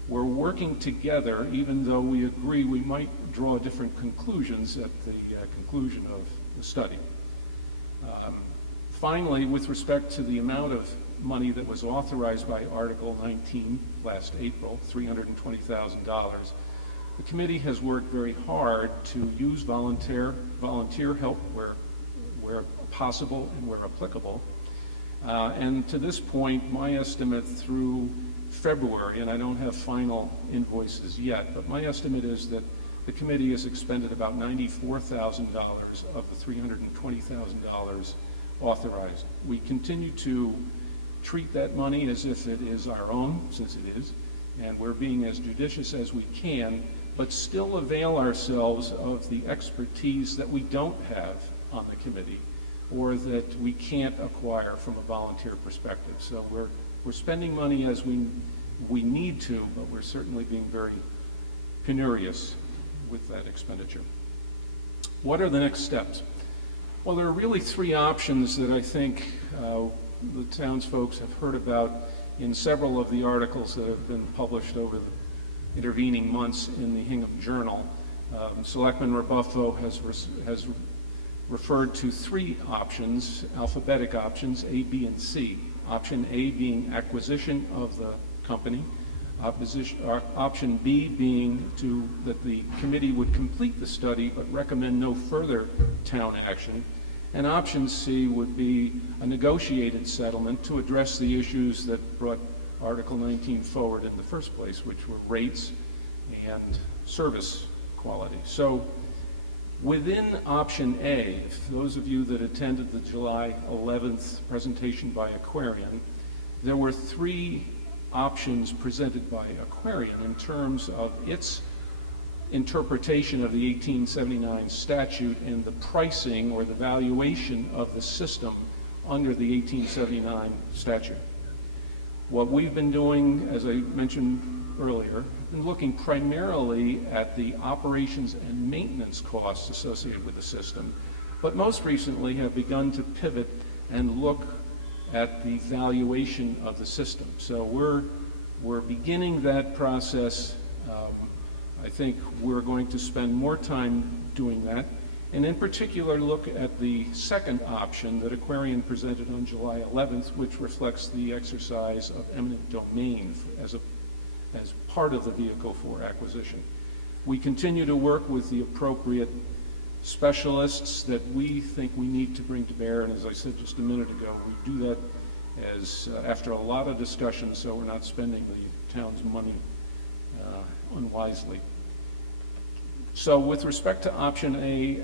working together, even though we agree we might draw different conclusions at the conclusion of the study. Finally, with respect to the amount of money that was authorized by Article 19 last April, $320,000, the committee has worked very hard to use volunteer help where possible and where applicable. And to this point, my estimate through February, and I don't have final invoices yet, but my estimate is that the committee has expended about $94,000 of the $320,000 authorized. We continue to treat that money as if it is our own, since it is, and we're being as judicious as we can, but still avail ourselves of the expertise that we don't have on the committee or that we can't acquire from a volunteer perspective. So we're spending money as we need to, but we're certainly being very penurious with that expenditure. What are the next steps? Well, there are really three options that I think the townsfolk have heard about in several of the articles that have been published over the intervening months in the Hingham Journal. Selectman Rebuffo has referred to three options, alphabetic options, A, B, and C. Option A being acquisition of the company. Option B being that the committee would complete the study but recommend no further town action. And option C would be a negotiated settlement to address the issues that brought Article 19 forward in the first place, which were rates and service quality. So within option A, those of you that attended the July 11th presentation by Aquarian, there were three options presented by Aquarian in terms of its interpretation of the 1879 statute and the pricing or the valuation of the system under the 1879 statute. What we've been doing, as I mentioned earlier, been looking primarily at the operations and maintenance costs associated with the system, but most recently have begun to pivot and look at the valuation of the system. So we're beginning that process. I think we're going to spend more time doing that, and in particular look at the second option that Aquarian presented on July 11th, which reflects the exercise of eminent domain as part of the vehicle for acquisition. We continue to work with the appropriate specialists that we think we need to bring to bear, and as I said just a minute ago, we do that after a lot of discussion, so we're not spending the town's money unwisely. So with respect to option A,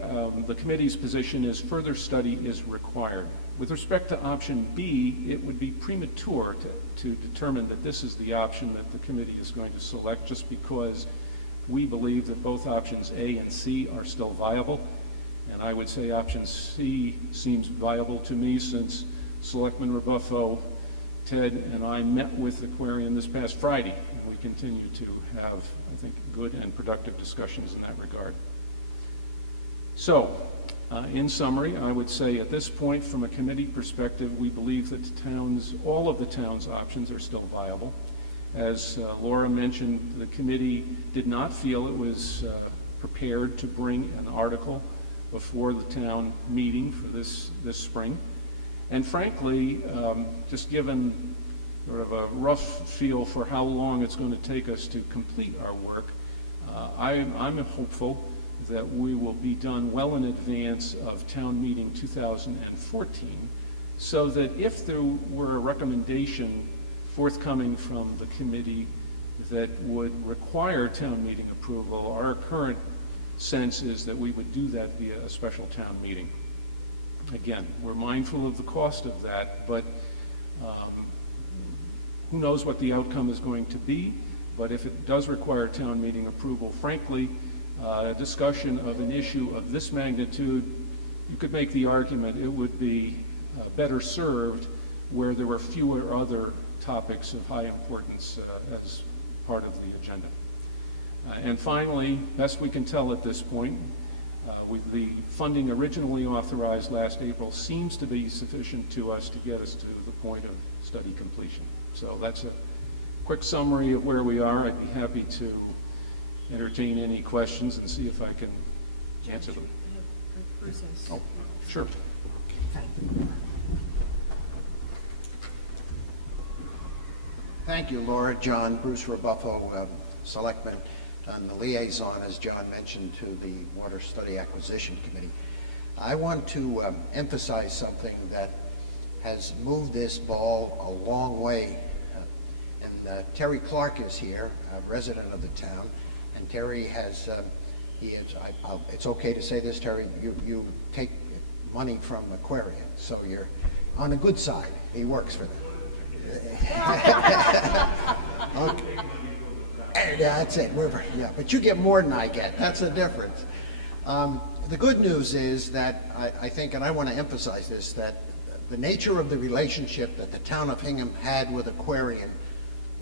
the committee's position is further study is required. With respect to option B, it would be premature to determine that this is the option that the committee is going to select, just because we believe that both options A and C are still viable. And I would say option C seems viable to me, since Selectman Rebuffo, Ted, and I met with Aquarian this past Friday, and we continue to have, I think, good and productive discussions in that regard. So, in summary, I would say at this point, from a committee perspective, we believe that all of the town's options are still viable. As Laura mentioned, the committee did not feel it was prepared to bring an article before the town meeting for this spring. And frankly, just given sort of a rough feel for how long it's going to take us to complete our work, I'm hopeful that we will be done well in advance of town meeting 2014, so that if there were a recommendation forthcoming from the committee that would require town meeting approval, our current sense is that we would do that via a special town meeting. Again, we're mindful of the cost of that, but who knows what the outcome is going to be. But if it does require town meeting approval, frankly, a discussion of an issue of this magnitude, you could make the argument it would be better served where there were fewer other topics of high importance as part of the agenda. And finally, best we can tell at this point, with the funding originally authorized last April seems to be sufficient to us to get us to the point of study completion. So that's a quick summary of where we are. I'd be happy to entertain any questions and see if I can answer them. Oh, sure. Thank you, Laura. John, Bruce Rebuffo, Selectman, and the liaison, as John mentioned, to the Water Study Acquisition Committee. I want to emphasize something that has moved this ball a long way. Terry Clark is here, a resident of the town, and Terry has, it's okay to say this, Terry, you take money from Aquarian, so you're on the good side. He works for them. Okay. Yeah, that's it. Yeah, but you get more than I get. That's the difference. The good news is that I think, and I want to emphasize this, that the nature of the relationship that the town of Hingham had with Aquarian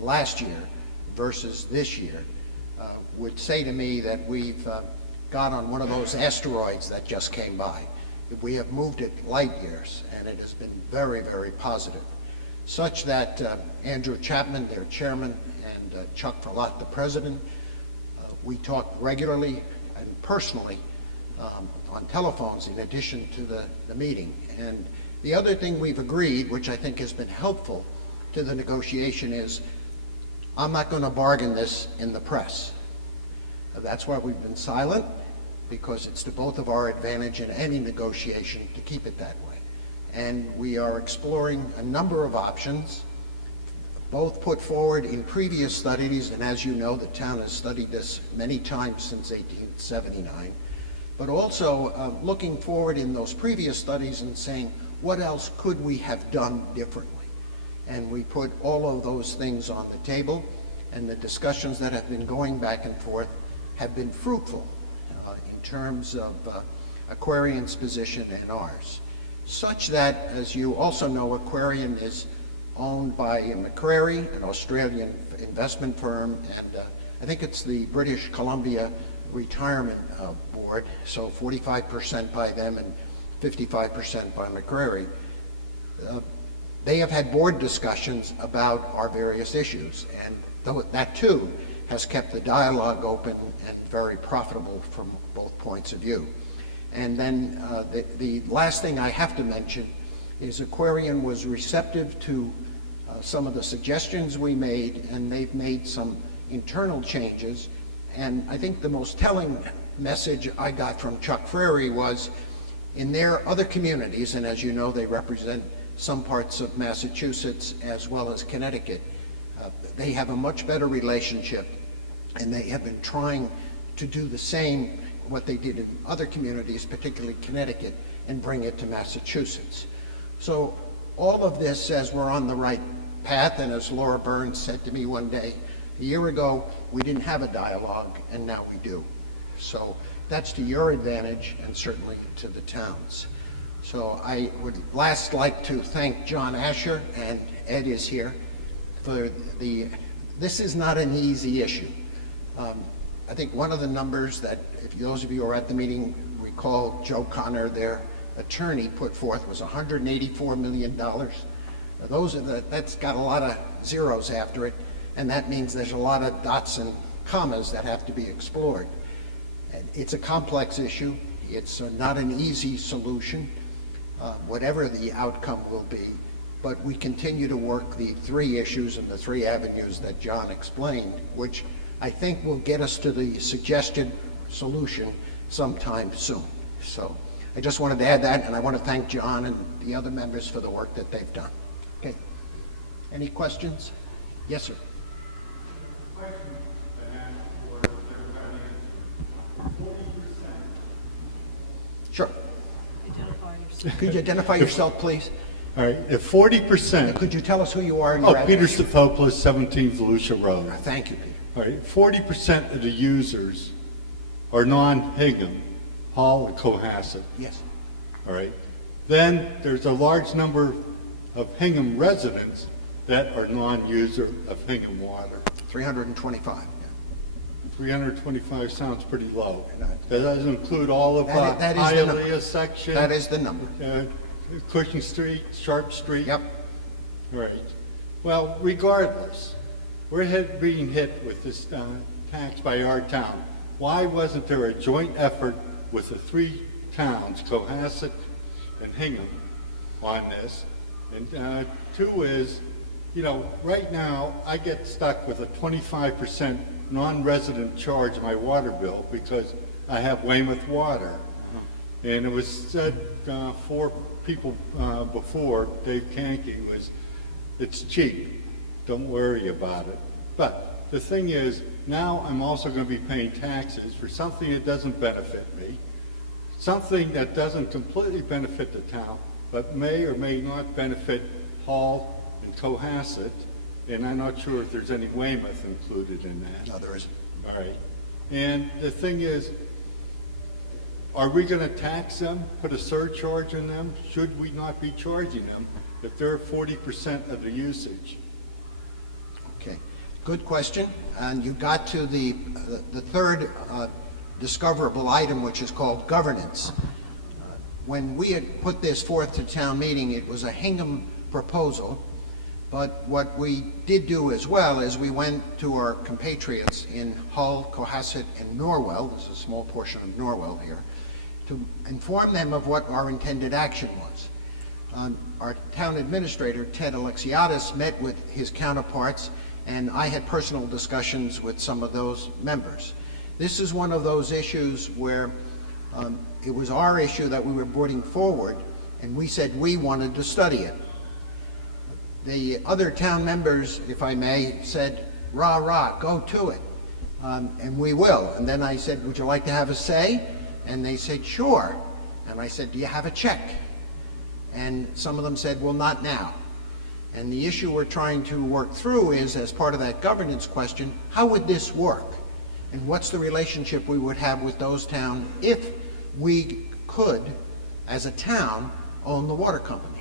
last year versus this year would say to me that we've got on one of those asteroids that just came by. We have moved it light years, and it has been very, very positive. Such that Andrew Chapman, their chairman, and Chuck Verlott, the president, we talk regularly and personally on telephones in addition to the meeting. And the other thing we've agreed, which I think has been helpful to the negotiation, is I'm not going to bargain this in the press. That's why we've been silent, because it's to both of our advantage in any negotiation to keep it that way. And we are exploring a number of options, both put forward in previous studies, and as you know, the town has studied this many times since 1879, but also looking forward in those previous studies and saying, what else could we have done differently? And we put all of those things on the table, and the discussions that have been going back and forth have been fruitful in terms of Aquarian's position and ours. Such that, as you also know, Aquarian is owned by Macquarie, an Australian investment firm, and I think it's the British Columbia Retirement Board, so 45% by them and 55% by Macquarie. They have had board discussions about our various issues, and that too has kept the dialogue open and very profitable from both points of view. And then the last thing I have to mention is Aquarian was receptive to some of the suggestions we made, and they've made some internal changes. And I think the most telling message I got from Chuck Frary was, in their other communities, and as you know, they represent some parts of Massachusetts as well as Connecticut, they have a much better relationship, and they have been trying to do the same what they did in other communities, particularly Connecticut, and bring it to Massachusetts. So all of this says we're on the right path, and as Laura Burns said to me one day, a year ago, we didn't have a dialogue, and now we do. So that's to your advantage, and certainly to the town's. So I would last like to thank John Asher, and Ed is here, for this is not an easy issue. I think one of the numbers that, if those of you who are at the meeting recall, Joe Connor, their attorney, put forth was $184 million. That's got a lot of zeros after it, and that means there's a lot of dots and commas that have to be explored. And it's a complex issue. It's not an easy solution, whatever the outcome will be. But we continue to work the three issues and the three avenues that John explained, which I think will get us to the suggested solution sometime soon. So I just wanted to add that, and I want to thank John and the other members for the work that they've done. Okay. Any questions? Yes, sir. Sure. Could you identify yourself, please? All right, if 40%, Could you tell us who you are and your Peter address? Stefopoulos, 17 Volusia Road. Thank you, Peter. All right, 40% of the users are non-Hingham, Hall and Cohasset. Yes. All right. Then there's a large number of Hingham residents that are non-user of Hingham water. 325. Yeah. 325 sounds pretty low. That doesn't include all of That is the number. Hialeah section. That is the number. Cushing Street, Sharp Street. Yep. All right. Well, regardless, we're being hit with this tax by our town. Why wasn't there a joint effort with the three towns, Cohasset and Hingham, on this? And two is, you know, right now I get stuck with a 25% non-resident charge of my water bill because I have Weymouth water. And it was said, 4 people before, Dave Kankey, was, it's cheap, don't worry about it. But the thing is, now I'm also going to be paying taxes for something that doesn't benefit me, something that doesn't completely benefit the town, but may or may not benefit Hall and Cohasset, and I'm not sure if there's any Weymouth included in that. No, there isn't. All right. And the thing is, are we going to tax them, put a surcharge on them? Should we not be charging them if they're 40% of the usage? Okay. Good question. And you got to the third discoverable item, which is called governance. When we had put this forth to town meeting, it was a Hingham proposal. But what we did do as well is we went to our compatriots in Hull, Cohasset, and Norwell, there's a small portion of Norwell here, to inform them of what our intended action was. Our town administrator, Ted Alexiadis, met with his counterparts, and I had personal discussions with some of those members. This is one of those issues where it was our issue that we were bringing forward, and we said we wanted to study it. The other town members, if I may, said, rah, rah, go to it, and we will. And then I said, would you like to have a say? And they said, sure. And I said, do you have a check? And some of them said, well, not now. And the issue we're trying to work through is, as part of that governance question, how would this work? And what's the relationship we would have with those towns if we could, as a town, own the water company?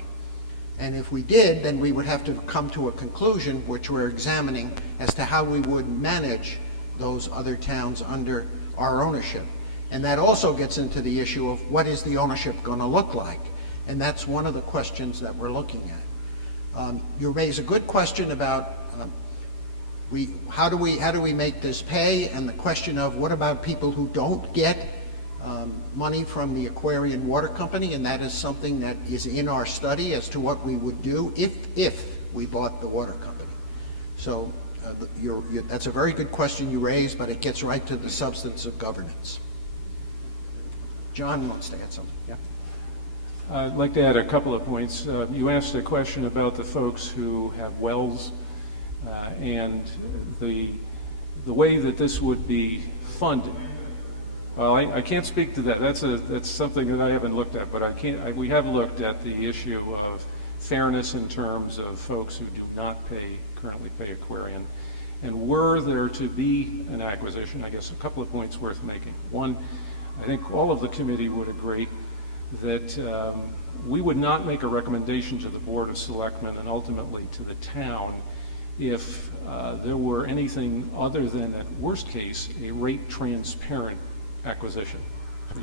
And if we did, then we would have to come to a conclusion, which we're examining, as to how we would manage those other towns under our ownership. And that also gets into the issue of what is the ownership going to look like? And that's one of the questions that we're looking at. You raise a good question about how do we make this pay, and the question of what about people who don't get money from the Aquarian Water Company, and that is something that is in our study as to what we would do if we bought the water company. So that's a very good question you raised, but it gets right to the substance of governance. John wants to add something. Yeah. I'd like to add a couple of points. You asked a question about the folks who have wells and the way that this would be funded. Well, I can't speak to that. That's something that I haven't looked at, but we have looked at the issue of fairness in terms of folks who do not currently pay Aquarian. And were there to be an acquisition, I guess a couple of points worth making. One, I think all of the committee would agree that we would not make a recommendation to the Board of Selectmen and ultimately to the town if there were anything other than, at worst case, a rate transparent acquisition. So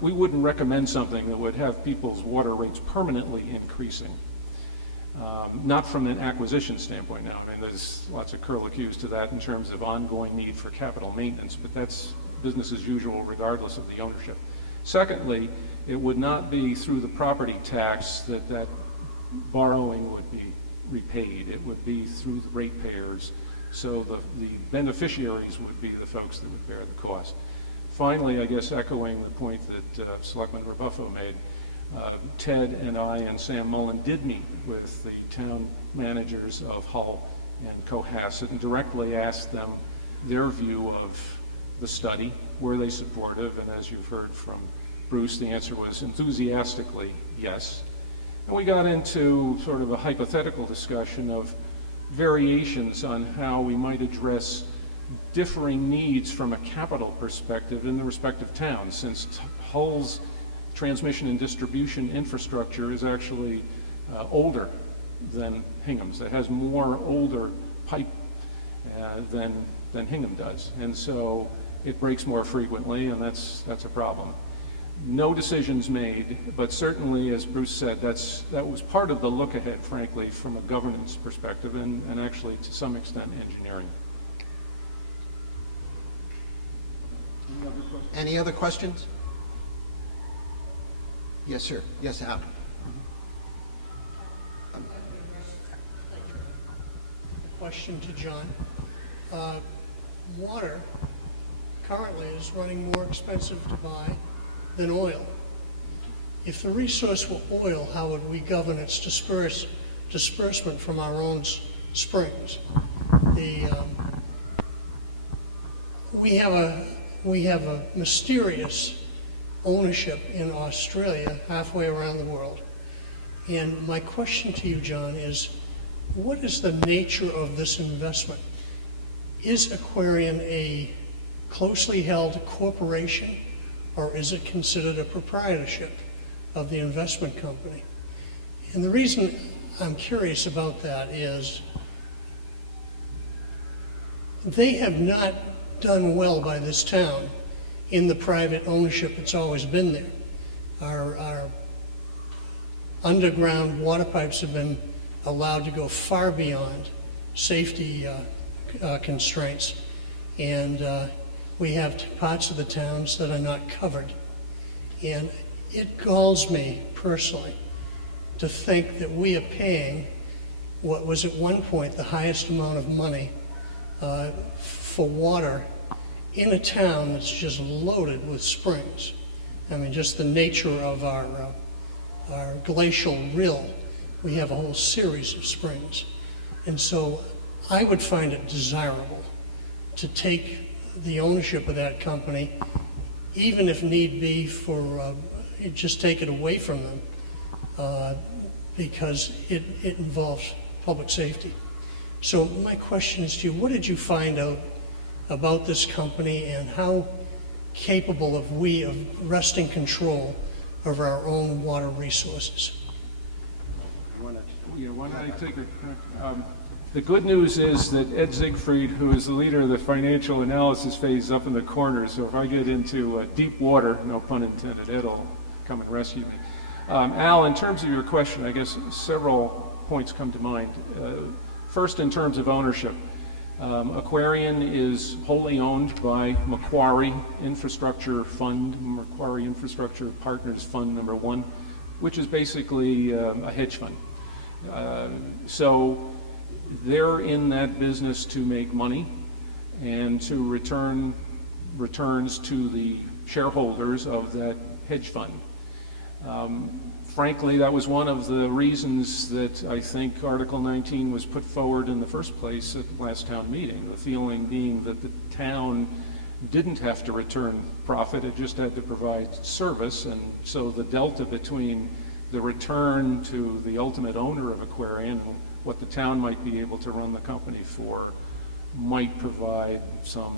we wouldn't recommend something that would have people's water rates permanently increasing. Not from an acquisition standpoint now. I mean, there's lots of curlicues to that in terms of ongoing need for capital maintenance, but that's business as usual regardless of the ownership. Secondly, it would not be through the property tax that borrowing would be repaid. It would be through the ratepayers, so the beneficiaries would be the folks that would bear the cost. finally, I guess echoing the point that Selectman Rebuffo made, Ted and I and Sam Mullen did meet with the town managers of Hull and Cohasset and directly asked them their view of the study. Were they supportive? And as you've heard from Bruce, the answer was enthusiastically yes. And we got into sort of a hypothetical discussion of variations on how we might address differing needs from a capital perspective in the respective towns, since Hull's transmission and distribution infrastructure is actually older than Hingham's. It has more older pipe than Hingham does, and so it breaks more frequently, and that's a problem. No decisions made, but certainly, as Bruce said, that was part of the look ahead, frankly, from a governance perspective, and actually to some extent engineering. Any other questions? Yes, sir. Yes, Al. Question to John. Water currently is running more expensive to buy than oil. If the resource were oil, how would we govern its disbursement from our own springs? We have a mysterious ownership in Australia halfway around the world. And my question to you, John, is what is the nature of this investment? Is Aquarian a closely held corporation, or is it considered a proprietorship of the investment company? And the reason I'm curious about that is they have not done well by this town in the private ownership that's always been there. Our underground water pipes have been allowed to go far beyond safety constraints, and we have parts of the towns that are not covered. And it galls me personally to think that we are paying what was at one point the highest amount of money for water in a town that's just loaded with springs. I mean, just the nature of our glacial rill, we have a whole series of springs. And so I would find it desirable to take the ownership of that company, even if need be for, just take it away from them, because it involves public safety. So my question is to you, what did you find out about this company, and how capable of we of wresting control of our own water resources? Why don't I take it? The good news is that Ed Siegfried, who is the leader of the financial analysis phase, is up in the corner, so if I get into deep water, no pun intended, Ed will come and rescue me. Al, in terms of your question, I guess several points come to mind. First, in terms of ownership, Aquarian is wholly owned by Macquarie Infrastructure Fund, Macquarie Infrastructure Partners Fund number 1, which is basically a hedge fund. So they're in that business to make money and to return returns to the shareholders of that hedge fund. Frankly, that was one of the reasons that I think Article 19 was put forward in the first place at the last town meeting, the feeling being that the town didn't have to return profit, it just had to provide service, and so the delta between the return to the ultimate owner of Aquarian and what the town might be able to run the company for might provide some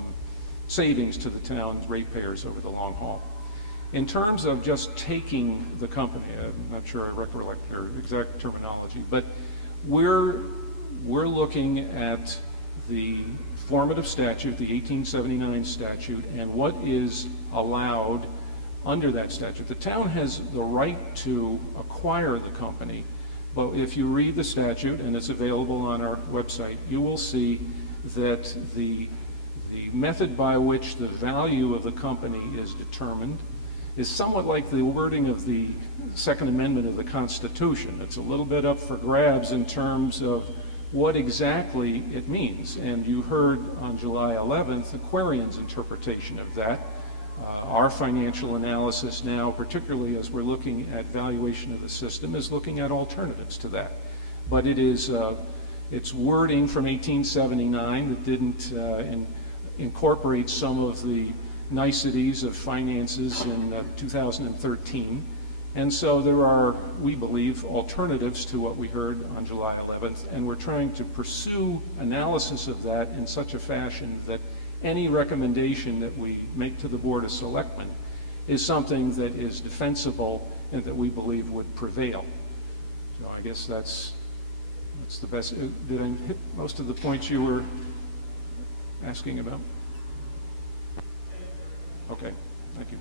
savings to the town's ratepayers over the long haul. In terms of just taking the company, I'm not sure I recollect your exact terminology, but we're looking at the formative statute, the 1879 statute, and what is allowed under that statute. The town has the right to acquire the company, but if you read the statute, and it's available on our website, you will see that the method by which the value of the company is determined is somewhat like the wording of the Second Amendment of the Constitution. It's a little bit up for grabs in terms of what exactly it means. And you heard on July 11th Aquarian's interpretation of that. Our financial analysis now, particularly as we're looking at valuation of the system, is looking at alternatives to that. But it is, it's wording from 1879 that didn't incorporate some of the niceties of finances in 2013. And so there are, we believe, alternatives to what we heard on July 11th, and we're trying to pursue analysis of that in such a fashion that any recommendation that we make to the Board of Selectmen is something that is defensible and that we believe would prevail. So I guess that's the best. Did I hit most of the points you were asking about? Okay, thank you.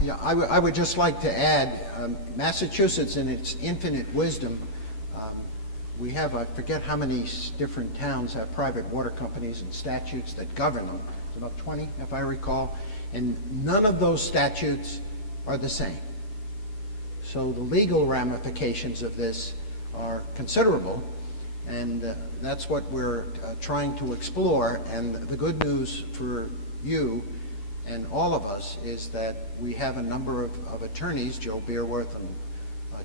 Yeah, I would just like to add, Massachusetts in its infinite wisdom, we have, I forget how many different towns have private water companies and statutes that govern them. It's about 20, if I recall, and none of those statutes are the same. So the legal ramifications of this are considerable, and that's what we're trying to explore. And the good news for you and all of us is that we have a number of attorneys, Joe Beerworth and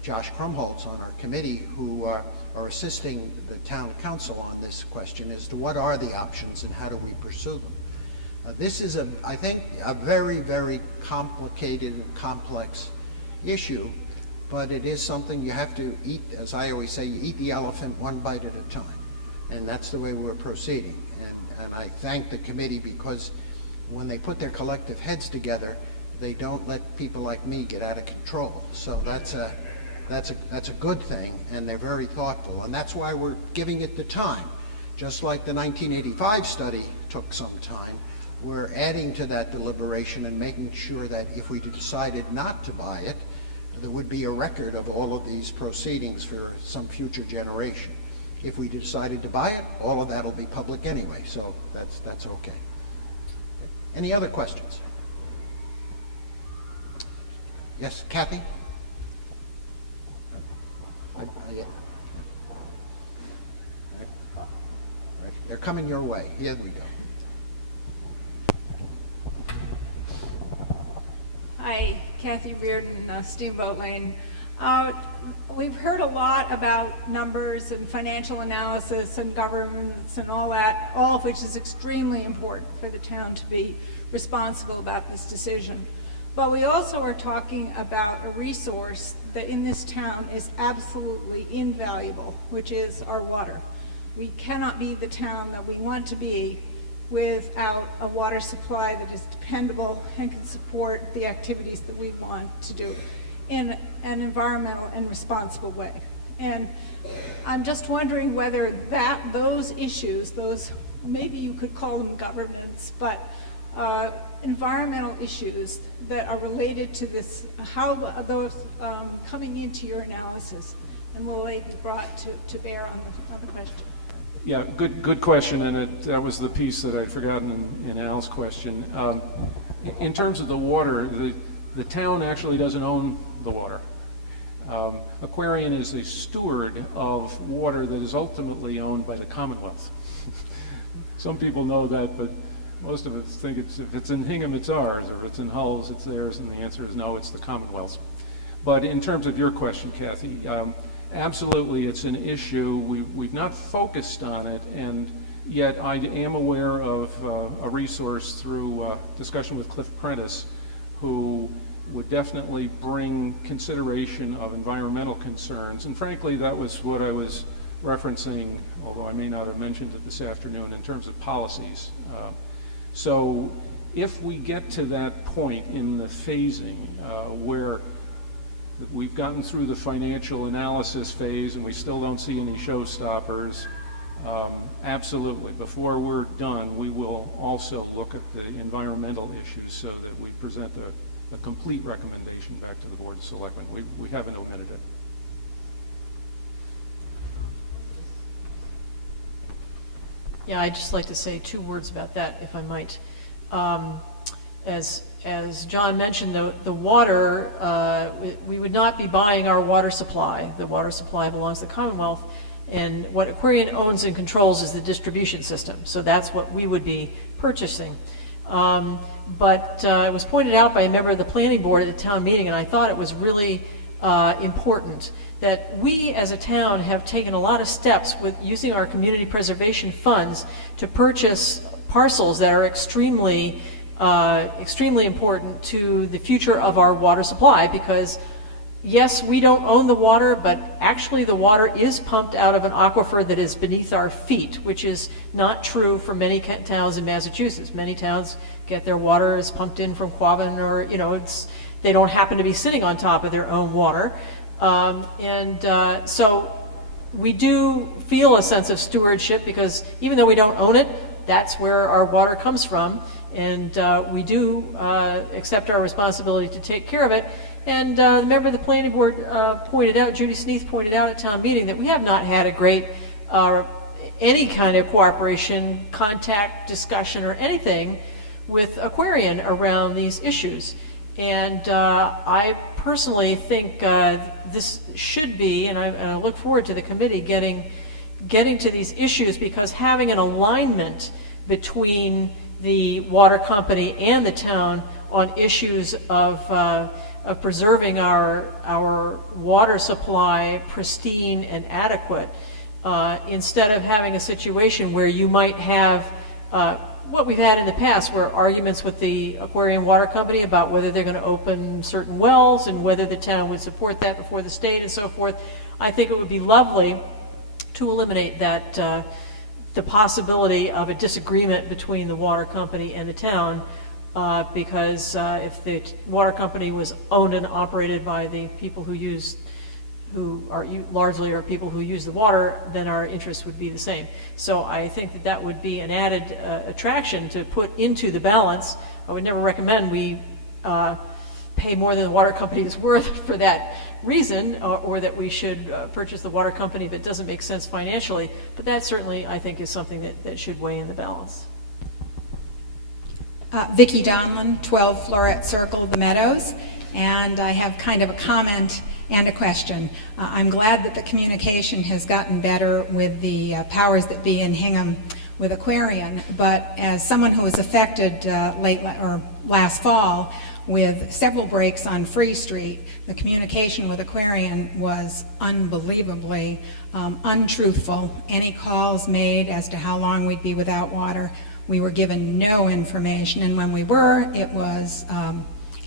Josh Krumholtz on our committee, who are assisting the town council on this question as to what are the options and how do we pursue them. This is, I think, a very, very complicated and complex issue, but it is something you have to eat, as I always say, you eat the elephant one bite at a time. And that's the way we're proceeding. And I thank the committee because when they put their collective heads together, they don't let people like me get out of control. So that's a good thing, and they're very thoughtful. And that's why we're giving it the time. Just like the 1985 study took some time, we're adding to that deliberation and making sure that if we decided not to buy it, there would be a record of all of these proceedings for some future generation. If we decided to buy it, all of that will be public anyway, so that's okay. Any other questions? Yes, Kathy? Yeah. Right. They're coming your way. Here we go. Hi, Kathy Reardon, Steamboat Lane. We've heard a lot about numbers and financial analysis and governance and all that, all of which is extremely important for the town to be responsible about this decision. But we also are talking about a resource that in this town is absolutely invaluable, which is our water. We cannot be the town that we want to be without a water supply that is dependable and can support the activities that we want to do in an environmental and responsible way. And I'm just wondering whether those issues, those, maybe you could call them governance, but environmental issues that are related to this, how those coming into your analysis, and will they be brought to bear on the question? Yeah, good question, and that was the piece that I'd forgotten in Al's question. In terms of the water, the town actually doesn't own the water. Aquarian is a steward of water that is ultimately owned by the Commonwealth. Some people know that, but most of us think if it's in Hingham, it's ours, or if it's in Hulls, it's theirs, and the answer is no, it's the Commonwealth's. But in terms of your question, Kathy, absolutely, it's an issue. We've not focused on it, and yet I am aware of a resource through discussion with Cliff Prentice, who would definitely bring consideration of environmental concerns. And frankly, that was what I was referencing, although I may not have mentioned it this afternoon, in terms of policies. So if we get to that point in the phasing where we've gotten through the financial analysis phase and we still don't see any showstoppers, absolutely, before we're done, we will also look at the environmental issues so that we present a complete recommendation back to the Board of Selectmen. We haven't omitted it. Yeah, I'd just like to say 2 words about that, if I might. As John mentioned, the water, we would not be buying our water supply. The water supply belongs to the Commonwealth, and what Aquarian owns and controls is the distribution system. So that's what we would be purchasing. But it was pointed out by a member of the planning board at the town meeting, and I thought it was really important that we as a town have taken a lot of steps with using our community preservation funds to purchase parcels that are extremely important to the future of our water supply, because yes, we don't own the water, but actually the water is pumped out of an aquifer that is beneath our feet, which is not true for many towns in Massachusetts. Many towns get their water is pumped in from Quabbin, or, they don't happen to be sitting on top of their own water. So we do feel a sense of stewardship, because even though we don't own it, that's where our water comes from. And we do accept our responsibility to take care of it. And the member of the planning board pointed out, Judy Sneath pointed out at town meeting, that we have not had a great, any kind of cooperation, contact, discussion, or anything with Aquarian around these issues. And I personally think this should be, and I look forward to the committee getting to these issues, because having an alignment between the water company and the town on issues of preserving our water supply pristine and adequate, instead of having a situation where you might have what we've had in the past, where arguments with the Aquarian Water Company about whether they're going to open certain wells and whether the town would support that before the state and so forth. I think it would be lovely to eliminate that, the possibility of a disagreement between the water company and the town, because if the water company was owned and operated by the people who are largely are people who use the water, then our interests would be the same. So I think that would be an added attraction to put into the balance. I would never recommend we pay more than the water company is worth for that reason, or that we should purchase the water company if it doesn't make sense financially. But that certainly, I think, is something that should weigh in the balance. Vicki Donlin, 12 Floret Circle, The Meadows, and I have kind of a comment and a question. I'm glad that the communication has gotten better with the powers that be in Hingham with Aquarian, but as someone who was affected last fall with several breaks on Free Street, the communication with Aquarian was unbelievably untruthful. Any calls made as to how long we'd be without water, we were given no information, and when we were, it was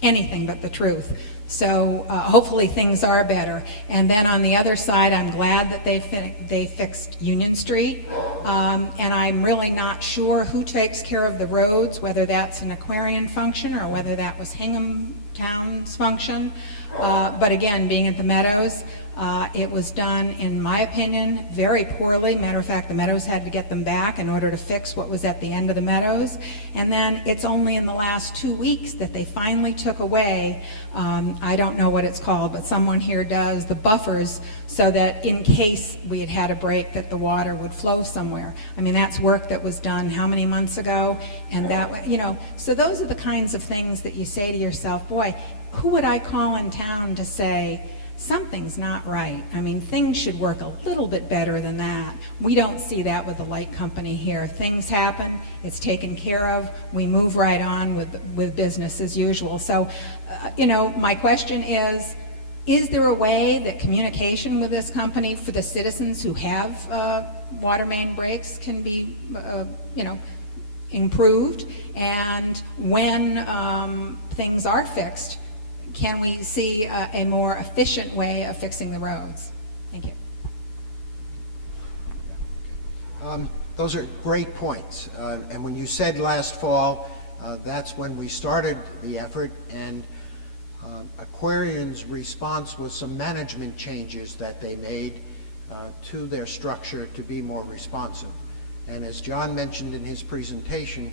anything but the truth. So hopefully things are better. And then on the other side, I'm glad that they fixed Union Street, and I'm really not sure who takes care of the roads, whether that's an Aquarian function or whether that was Hingham Town's function. But again, being at the Meadows, it was done, in my opinion, very poorly. Matter of fact, the Meadows had to get them back in order to fix what was at the end of the Meadows. And then it's only in the last 2 weeks that they finally took away, I don't know what it's called, but someone here does, the buffers, so that in case we had had a break, that the water would flow somewhere. I mean, that's work that was done how many months ago? And that, so those are the kinds of things that you say to yourself, boy, who would I call in town to say, something's not right? I mean, things should work a little bit better than that. We don't see that with the light company here. Things happen, it's taken care of, we move right on with business as usual. So, my question is there a way that communication with this company for the citizens who have water main breaks can be, improved? And when things are fixed, can we see a more efficient way of fixing the roads? Thank you. Those are great points. And when you said last fall, that's when we started the effort, and Aquarian's response was some management changes that they made to their structure to be more responsive. And as John mentioned in his presentation,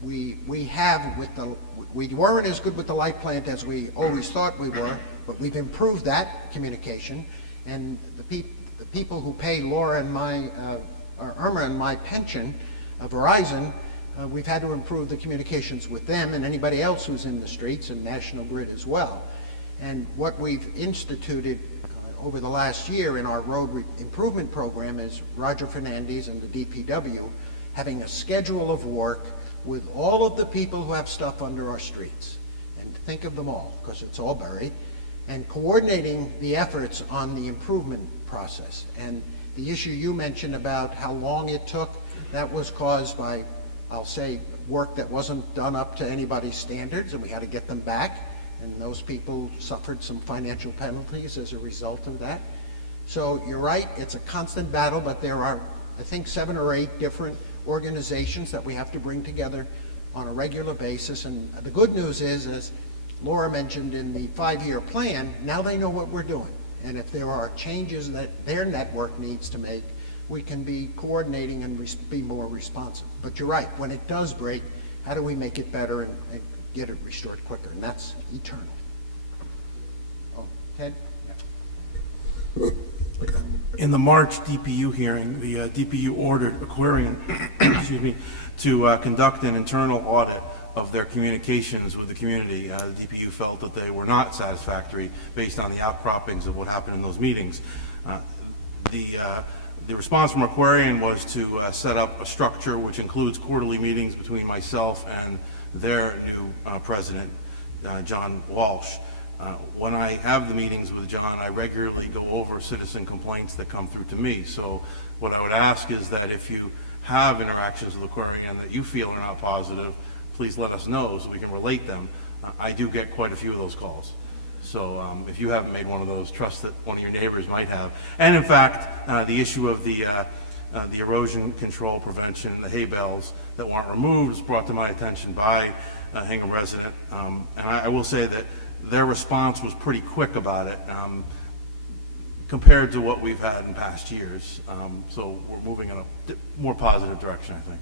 we weren't as good with the light plant as we always thought we were, but we've improved that communication. And the people who pay Laura and Irma and my pension, Verizon, we've had to improve the communications with them and anybody else who's in the streets, and National Grid as well. And what we've instituted over the last year in our road improvement program is Roger Fernandez and the DPW having a schedule of work with all of the people who have stuff under our streets, and think of them all, because it's all buried, and coordinating the efforts on the improvement process. And the issue you mentioned about how long it took, that was caused by, I'll say, work that wasn't done up to anybody's standards, and we had to get them back, and those people suffered some financial penalties as a result of that. So you're right, it's a constant battle, but there are, I think, 7 or 8 different organizations that we have to bring together on a regular basis. And the good news is, as Laura mentioned in the 5-year plan, now they know what we're doing. And if there are changes that their network needs to make, we can be coordinating and be more responsive. But you're right, when it does break, how do we make it better and get it restored quicker? And that's eternal. Oh, Ted? Yeah. In the March DPU hearing, the DPU ordered Aquarian excuse me, to conduct an internal audit of their communications with the community. The DPU felt that they were not satisfactory based on the outcroppings of what happened in those meetings. The response from Aquarian was to set up a structure which includes quarterly meetings between myself and their new president, John Walsh. When I have the meetings with John, I regularly go over citizen complaints that come through to me. So what I would ask is that if you have interactions with Aquarian that you feel are not positive, please let us know so we can relate them. I do get quite a few of those calls. So if you haven't made one of those, trust that one of your neighbors might have. And in fact, the issue of the erosion control prevention, the hay bales that weren't removed, was brought to my attention by a Hingham resident. And I will say that their response was pretty quick about it compared to what we've had in past years. So we're moving in a more positive direction, I think.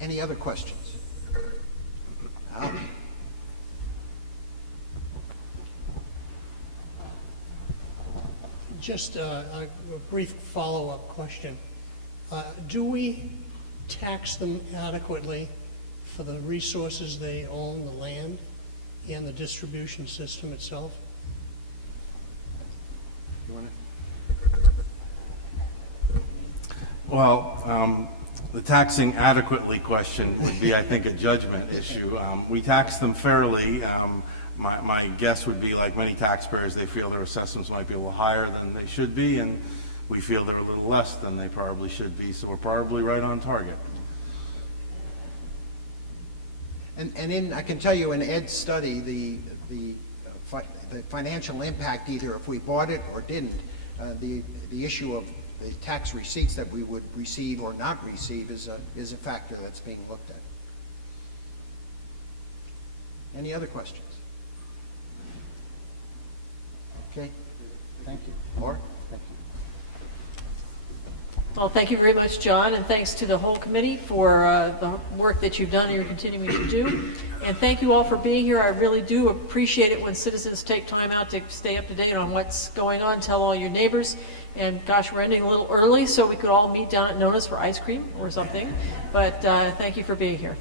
Any other questions? Just a brief follow-up question. Do we tax them adequately for the resources they own, the land, and the distribution system itself? You want Well, the taxing adequately question would be, I think, a judgment issue. We tax them fairly. My guess would be, like many taxpayers, they feel their assessments might be a little higher than they should be, and we feel they're a little less than they probably should be, so we're probably right on target. And I can tell you in Ed's study, the financial impact, either if we bought it or didn't, the issue of the tax receipts that we would receive or not receive is a factor that's being looked at. Any other questions? Okay, thank you. Laura? Thank you. Well, thank you very much, John, and thanks to the whole committee for the work that you've done and you're continuing to do. And thank you all for being here. I really do appreciate it when citizens take time out to stay up to date on what's going on, tell all your neighbors. And gosh, we're ending a little early, so we could all meet down at Nona's for ice cream or something. But thank you for being here.